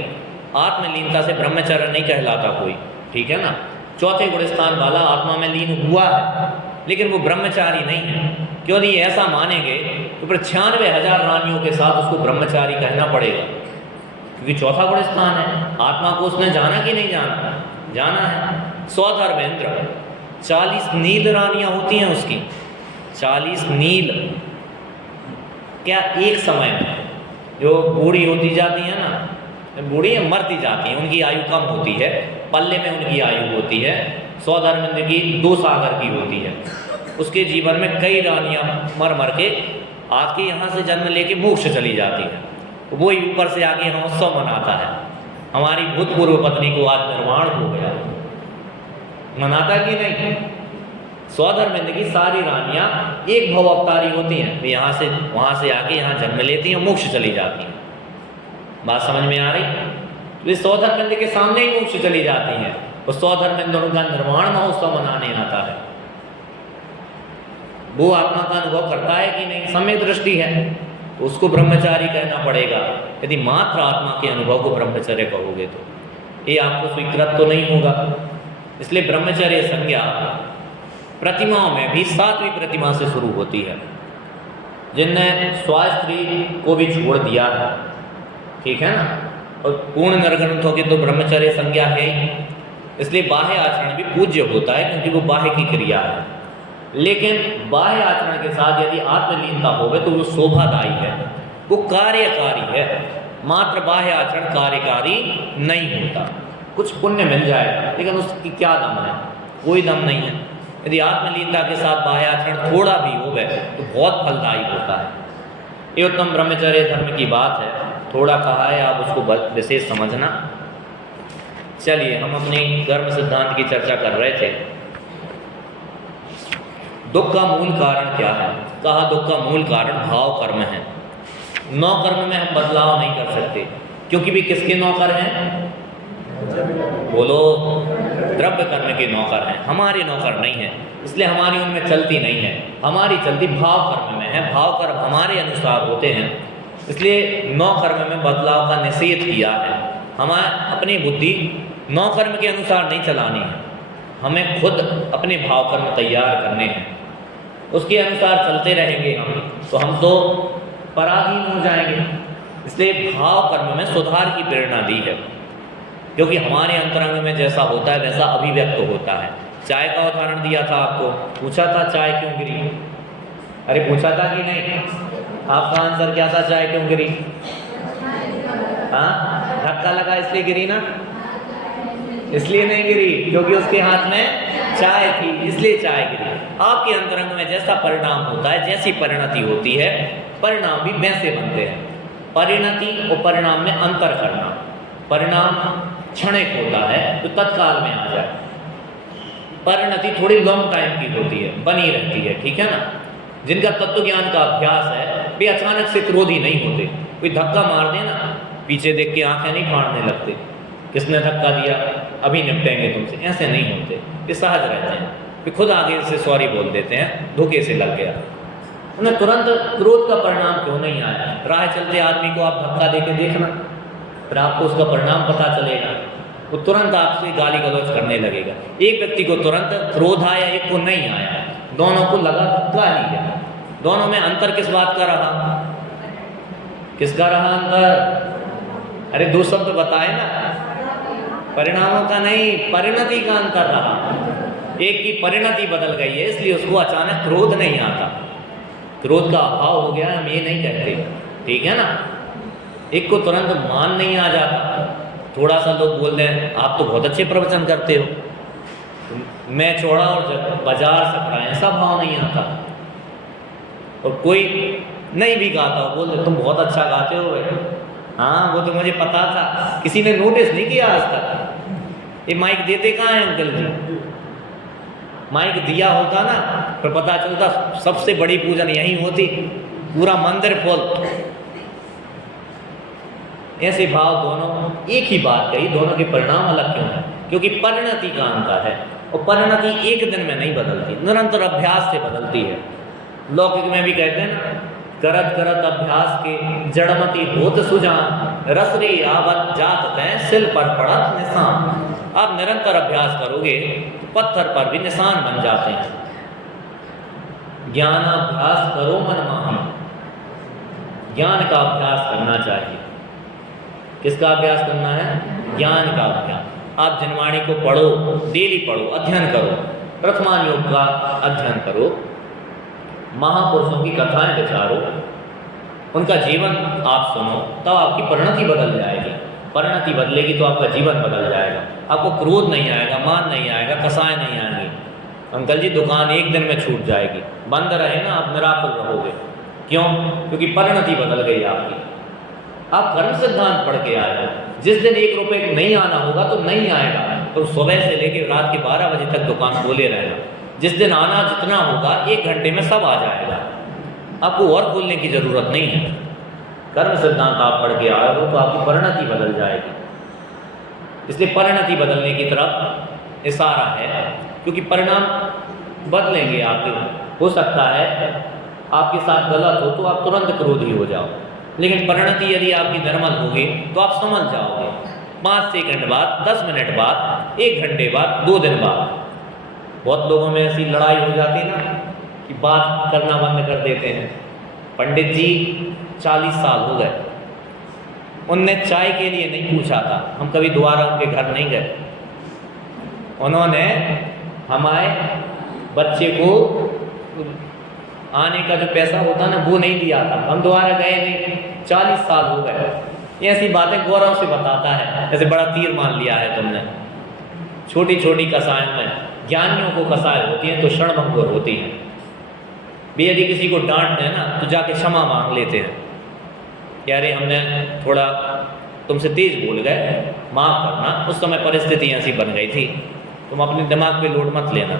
आत्मलीनता से ब्रह्मचर्य नहीं कहलाता कोई, ठीक है ना। चौथे गुण स्थान वाला आत्मा में लीन हुआ है, लेकिन वो ब्रह्मचारी नहीं है। क्यों? यदि ऐसा मानेंगे तो फिर 96,000 रानियों के साथ उसको ब्रह्मचारी कहना पड़ेगा, क्योंकि चौथा गुण स्थान है। आत्मा को उसने जाना कि नहीं जाना? जाना है। 100 धर्मेंद्र, 40 नील रानियां होती हैं उसकी, 40 नील। क्या एक समय में जो बूढ़ी होती जाती है ना, बूढ़ी मरती जाती हैं, उनकी आयु कम होती है, पल्ले में उनकी आयु होती है 100 धर्मेंद्र की 2 सागर की होती है। उसके जीवन में कई रानियां मर मर के आके यहाँ से जन्म लेके मोक्ष चली जाती है। वो ही ऊपर से आके यहाँ उत्सव मनाता है, हमारी भूतपूर्व पत्नी को आज निर्वाण हो गया, मनाता कि नहीं? 100 धर्मेंद्र की सारी रानियां एक भव अवतारी होती हैं, यहाँ से वहाँ से आके यहाँ जन्म लेती हैं, मोक्ष चली जाती हैं। बात समझ में आ रही? तो 100 धर्मेंद्र के सामने ही मोक्ष चली जाती हैं। वो 100 धर्मेंद्रों का निर्वाण महोत्सव मनाने आता है, वो आत्मा का अनुभव करता है कि नहीं, सम्यक दृष्टि है, तो उसको ब्रह्मचारी कहना पड़ेगा। यदि मात्र आत्मा के अनुभव को ब्रह्मचर्य कहोगे तो ये आपको स्वीकृत तो नहीं होगा। इसलिए ब्रह्मचर्य संज्ञा प्रतिमाओं में भी 7वीं प्रतिमा से शुरू होती है, जिनने स्वास्त्री को भी छोड़ दिया है, ठीक है ना। और पूर्ण निर्ग्रंथों की तो ब्रह्मचर्य संज्ञा है ही, इसलिए बाह्य आचरण भी पूज्य होता है क्योंकि वो बाह्य की क्रिया है। लेकिन बाह्य आचरण के साथ यदि आत्मलीनता होवे तो वो शोभादायी है, वो कार्यकारी है। मात्र बाह्य आचरण कार्यकारी नहीं होता। कुछ पुण्य मिल जाएगा लेकिन उसकी क्या दम है, कोई दम नहीं है। यदि आत्मलीनता के साथ बाह्य आचरण थोड़ा भी हो गए तो बहुत फलदायी होता है। ये उत्तम ब्रह्मचर्य धर्म की बात है, थोड़ा कहा है, आप उसको विशेष समझना। चलिए, हम अपने कर्म सिद्धांत की चर्चा कर रहे थे। दुख का मूल कारण क्या है? कहा दुख का मूल कारण भाव कर्म है। 9 कर्म में हम बदलाव नहीं कर सकते, क्योंकि भी किसके नौकर हैं? बोलो, द्रव्य कर्म के नौकर हैं, हमारे नौकर नहीं है। इसलिए हमारी उनमें चलती नहीं है, हमारी चलती भाव कर्म में है। भाव कर्म हमारे अनुसार होते हैं, इसलिए 9 कर्म में बदलाव का निषेध किया है। हमें अपनी बुद्धि 9 कर्म के अनुसार नहीं चलानी है, हमें खुद अपने भाव कर्म तैयार करने हैं। उसके अनुसार चलते रहेंगे तो हम तो पराधीन हो जाएंगे। इसलिए भाव कर्म में सुधार की प्रेरणा दी है, क्योंकि हमारे अंतरंग में जैसा होता है वैसा अभिव्यक्त होता है। चाय का उदाहरण दिया था आपको, पूछा था चाय क्यों गिरी? अरे पूछा था कि नहीं? आपका आंसर क्या था? चाय क्यों गिरी? हाँ, धक्का लगा इसलिए गिरी ना? इसलिए नहीं गिरी क्योंकि उसके हाथ में चाय थी, इसलिए चाय गिरी। आपके अंतरंग में जैसा परिणाम होता है, जैसी परिणति होती है, परिणाम भी वैसे बनते हैं। परिणति और परिणाम में अंतर करना। परिणाम क्षणिक होता है तो तत्काल में आ जाए, परिणति थोड़ी लॉन्ग टाइम की होती है, बनी रहती है, ठीक है ना। जिनका तत्व ज्ञान का अभ्यास है वे अचानक से क्रोधी नहीं होते। कोई धक्का मार देना, पीछे देख के आंखें नहीं फाड़ने लगते, किसने धक्का दिया, अभी निपटेंगे तुमसे, ऐसे नहीं होते। ये सहज रहते हैं, फिर खुद आगे से सॉरी बोल देते हैं, धोखे से लग गया। उन्हें तुरंत क्रोध का परिणाम क्यों नहीं आया? राह चलते आदमी को आप धक्का दे के देखना, फिर आपको उसका परिणाम पता चलेगा। वो तुरंत आपसे गाली गलौज करने लगेगा। एक व्यक्ति को तुरंत क्रोध आया, एक को नहीं आया, दोनों को लगा धक्का ही है। दोनों में अंतर किस बात का रहा? किसका रहा अंतर? अरे 2 शब्द बताए ना, परिणामों का नहीं, परिणति का अंतर रहा। एक की परिणति बदल गई है, इसलिए उसको अचानक क्रोध नहीं आता, क्रोध का अभाव हो गया, हम ये नहीं कहते, ठीक है ना। एक को तुरंत मान नहीं आ जाता, थोड़ा सा लोग बोल दें आप तो बहुत अच्छे प्रवचन करते हो, मैं चौड़ा और बाजार सकड़ा, ऐसा भाव नहीं आता। और कोई नहीं भी गाता हो, बोल दे तुम बहुत अच्छा गाते हो भाई, हाँ वो तो मुझे पता था, किसी ने नोटिस नहीं किया आज तक। ये माइक देते कहाँ हैं अंकल जी? माइक दिया होता ना तो पता चलता, सबसे बड़ी पूजन यही होती, पूरा मंदिर फुल। ऐसे भाव दोनों एक ही बात कही, दोनों के परिणाम अलग क्यों है? क्योंकि परिणति का अंतर है, और परिणति एक दिन में नहीं बदलती, निरंतर अभ्यास से बदलती है। लौकिक में भी कहते हैं ना, करत करत अभ्यास के जड़मती होत सुजान, रसरी आवत जात तय सिल पर पड़त निशान। आप निरंतर अभ्यास करोगे तो पत्थर पर भी निशान बन जाते हैं। ज्ञानाभ्यास करो मन माही, ज्ञान का अभ्यास करना चाहिए। किसका अभ्यास करना है? ज्ञान का अभ्यास। आप जनवाणी को पढ़ो, डेली पढ़ो, अध्ययन करो, प्रथमान योग का अध्ययन करो, महापुरुषों की कथाएं विचारो, उनका जीवन आप सुनो, तब आपकी परिणति बदल जाएगी। परिणति बदलेगी तो आपका जीवन बदल जाएगा। आपको क्रोध नहीं आएगा, मान नहीं आएगा, कसाएं नहीं आएंगी। अंकल जी दुकान एक दिन में छूट जाएगी, बंद रहे ना आप निराकुल रहोगे। क्यों? क्योंकि परिणति बदल गई आपकी। आप कर्म सिद्धांत पढ़ के आए हो, जिस दिन 1 रुपये नहीं आना होगा तो नहीं आएगा, तो सुबह से लेकर रात के 12 बजे तक दुकान खोले रहेगा। जिस दिन आना जितना होगा 1 घंटे में सब आ जाएगा, आपको और खोलने की ज़रूरत नहीं है। कर्म सिद्धांत आप पढ़ के आए हो तो आपकी परिणति बदल जाएगी। इसलिए परिणति बदलने की तरफ इशारा है, क्योंकि परिणाम बदलेंगे आपके। हो सकता है आपके साथ गलत हो तो आप तुरंत क्रोधी हो जाओ, लेकिन परिणति यदि आपकी निर्मल होगी तो आप समझ जाओगे 5 सेकंड बाद, 10 मिनट बाद, 1 घंटे बाद, 2 दिन बाद। बहुत लोगों में ऐसी लड़ाई हो जाती है ना कि बात करना बंद कर देते हैं। पंडित जी 40 साल हो गए, उनने चाय के लिए नहीं पूछा था, हम कभी दोबारा उनके घर नहीं गए। उन्होंने हमारे बच्चे को आने का जो पैसा होता ना वो नहीं दिया था, हम दोबारा गए नहीं। 40 साल हो गए। ये ऐसी बातें गौरव से बताता है, ऐसे बड़ा तीर मान लिया है तुमने। छोटी छोटी कसायों में ज्ञानियों को कसाय होती हैं तो क्षणभंगुर होती हैं। भी यदि किसी को डांट दें ना तो जाके क्षमा मांग लेते हैं कि अरे हमने थोड़ा तुमसे तेज बोल गए, माफ़ करना, उस समय परिस्थिति ऐसी बन गई थी, तुम अपने दिमाग पे लोड मत लेना।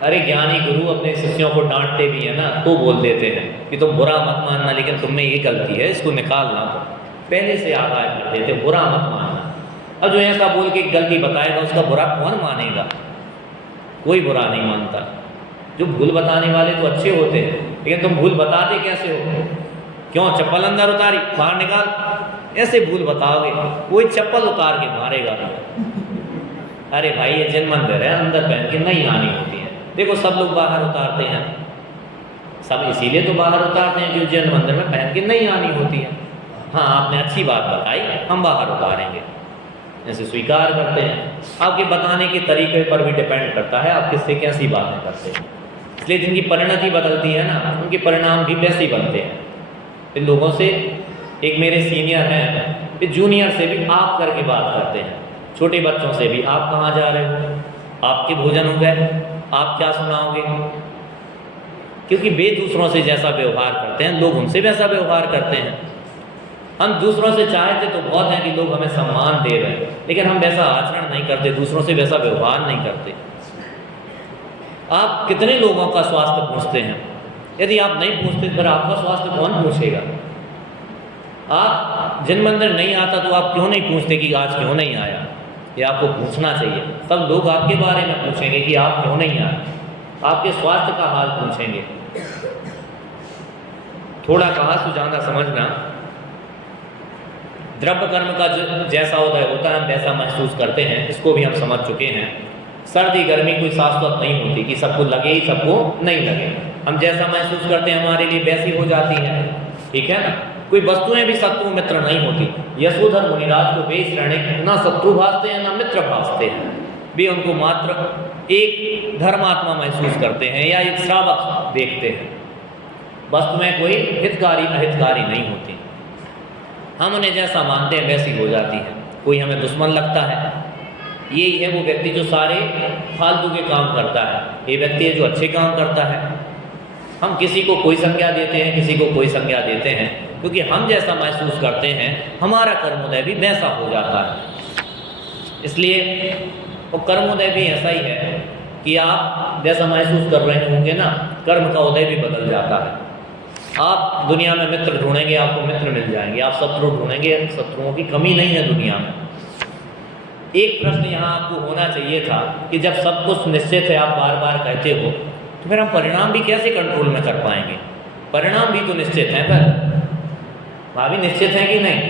अरे ज्ञानी गुरु अपने शिष्यों को डांटते भी है ना तो बोल देते हैं कि तुम बुरा मत मानना, लेकिन तुम में ये गलती है, इसको निकालना। तो पहले से आगाह कर देते बुरा मत मानना। अब जो ऐसा बोल के गलती बताएगा उसका बुरा कौन मानेगा? कोई बुरा नहीं मानता। जो भूल बताने वाले तो अच्छे होते हैं, लेकिन तुम भूल बताते कैसे हो? क्यों चप्पल अंदर उतारी, बाहर निकाल, ऐसे भूल बताओगे, कोई चप्पल उतार के मारेगा। अरे भाई ये जन्म मंदिर है, अंदर पहन के नहीं आनी होती है। देखो सब लोग बाहर उतारते हैं, सब इसीलिए तो बाहर उतारते हैं क्योंकि जन्म मंदिर में पहन के नहीं आनी होती है। हाँ आपने अच्छी बात बताई, हम बाहर उतारेंगे, ऐसे स्वीकार करते हैं। आपके बताने के तरीके पर भी डिपेंड करता है आप किससे कैसी बातें करते हैं। इसलिए जिनकी परिणति बदलती है ना उनके परिणाम भी वैसे ही बनते हैं। इन लोगों से, एक मेरे सीनियर हैं, फिर जूनियर से भी आप करके बात करते हैं। छोटे बच्चों से भी आप कहाँ जा रहे हो, आपके भोजन हो गए, आप क्या सुनाओगे? क्योंकि वे दूसरों से जैसा व्यवहार करते हैं लोग उनसे वैसा व्यवहार करते हैं। हम दूसरों से चाहते तो बहुत हैं कि लोग हमें सम्मान दे रहे हैं, लेकिन हम वैसा आचरण नहीं करते, दूसरों से वैसा व्यवहार नहीं करते। आप कितने लोगों का स्वास्थ्य पूछते हैं? यदि आप नहीं पूछते फिर आपका स्वास्थ्य कौन पूछेगा? आप जिन मंदिर नहीं आता तो आप क्यों नहीं पूछते कि आज क्यों नहीं आया? ये आपको पूछना चाहिए, तब लोग आपके बारे में पूछेंगे कि आप क्यों नहीं आए, आपके स्वास्थ्य का हाल पूछेंगे। थोड़ा कहा सुझाना समझना, द्रव्य कर्म का जैसा उदय होता है हम वैसा महसूस करते हैं, इसको भी हम समझ चुके हैं। सर्दी गर्मी कोई शाश्वत नहीं होती कि सबको लगे ही सबको नहीं लगे। हम जैसा महसूस करते हैं हमारे लिए वैसी हो जाती है, ठीक है ना। कोई वस्तुएं भी शत्रु मित्र नहीं होती। यशोधर मुनिराज को वे श्रेणी ना शत्रु भासते हैं ना मित्र भासते हैं, वे उनको मात्र एक धर्मात्मा महसूस करते हैं या एक श्रावक देखते हैं। वस्तुएं कोई हितकारी अहितकारी नहीं होती, हम उन्हें जैसा मानते हैं वैसी हो जाती है। कोई हमें दुश्मन लगता है, यही है वो व्यक्ति जो सारे फालतू के काम करता है, ये व्यक्ति है जो अच्छे काम करता है। हम किसी को कोई संज्ञा देते हैं, किसी को कोई संज्ञा देते हैं, क्योंकि हम जैसा महसूस करते हैं हमारा कर्मोदय भी वैसा हो जाता है। इसलिए वो कर्मोदय भी ऐसा ही है कि आप जैसा महसूस कर रहे होंगे ना, कर्म का उदय भी बदल जाता है। आप दुनिया में मित्र ढूंढेंगे, आपको मित्र मिल जाएंगे। आप शत्रु ढूंढेंगे, शत्रुओं की कमी नहीं है दुनिया में। एक प्रश्न यहाँ आपको होना चाहिए था कि जब सब कुछ निश्चित है, आप बार बार कहते हो, तो फिर हम परिणाम भी कैसे कंट्रोल में कर पाएंगे? परिणाम भी तो निश्चित हैं, पर भाभी निश्चित है कि नहीं?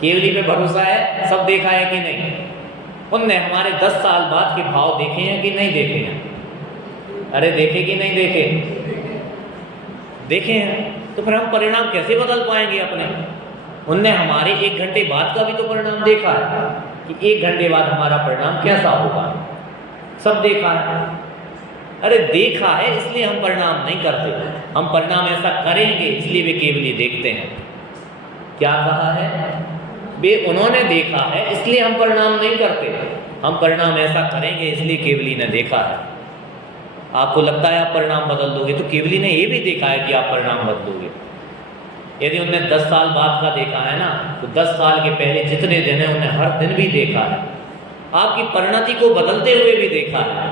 केवली पे भरोसा है, सब देखा है कि नहीं? उनने हमारे 10 साल बाद के भाव देखे हैं कि नहीं देखे हैं? अरे देखे कि नहीं देखे? देखे हैं, तो फिर हम परिणाम कैसे बदल पाएंगे अपने? उनने हमारे 1 घंटे बाद का भी तो परिणाम देखा है कि 1 घंटे बाद हमारा परिणाम कैसा होगा, सब देखा है। अरे देखा है इसलिए हम परिणाम नहीं करते, हम परिणाम ऐसा करेंगे इसलिए वे केवली देखते हैं। क्या कहा है? वे उन्होंने देखा है इसलिए हम परिणाम नहीं करते, हम परिणाम ऐसा करेंगे इसलिए केवली ने देखा है। आपको लगता है आप परिणाम बदल दोगे, तो केवली ने ये भी देखा है कि आप परिणाम बदलोगे। यदि उन्हें 10 साल बाद का देखा है ना, तो 10 साल के पहले जितने दिन है उन्हें हर दिन भी देखा है। आपकी परिणति को बदलते हुए भी देखा है।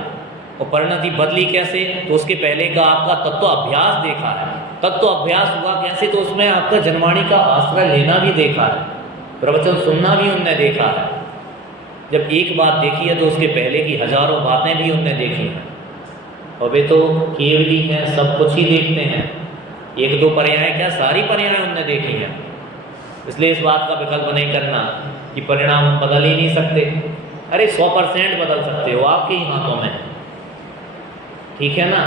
और परिणति बदली कैसे? तो उसके पहले का आपका तत्व अभ्यास देखा है। तत्व अभ्यास हुआ कैसे? तो उसमें आपका जनवाणी का आश्रय लेना भी देखा है, प्रवचन सुनना भी उनने देखा है। जब एक बात देखी है तो उसके पहले की हजारों बातें भी उनने देखी हैं, और वे तो केवली हैं, सब कुछ ही देखते हैं। एक दो पर्याय क्या, सारी पर्याय उनने देखी हैं। इसलिए इस बात का विकल्प नहीं करना कि परिणाम हम बदल ही नहीं सकते। अरे 100% बदल सकते हो, आपके ही हाथों में, ठीक है ना।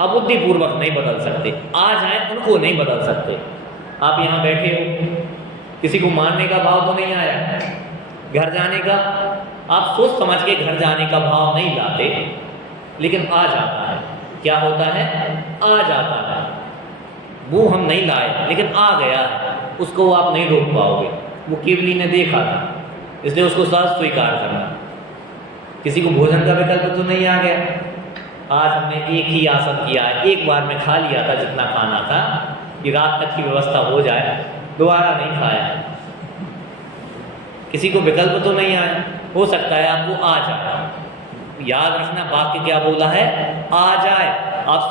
अब बुद्धिपूर्वक नहीं बदल सकते, आ जाए उनको नहीं बदल सकते। आप यहाँ बैठे हो, किसी को मारने का भाव तो नहीं आया, घर जाने का आप सोच समझ के घर जाने का भाव नहीं लाते, लेकिन आ जाता है। क्या होता है, आ जाता है। वो हम नहीं लाए लेकिन आ गया है, उसको आप नहीं रोक पाओगे। वो केवली ने देखा था, इसलिए उसको सहज स्वीकार करना। किसी को भोजन का विकल्प तो नहीं आ गया, आज हमने एक ही आसन किया है, एक बार में खा लिया था जितना खाना था, कि रात तक की व्यवस्था हो जाए, दोबारा नहीं खाया। किसी को विकल्प तो नहीं आया, हो सकता है आपको आ जाए। याद रखना वाक्य क्या बोला है, आ जाए। आप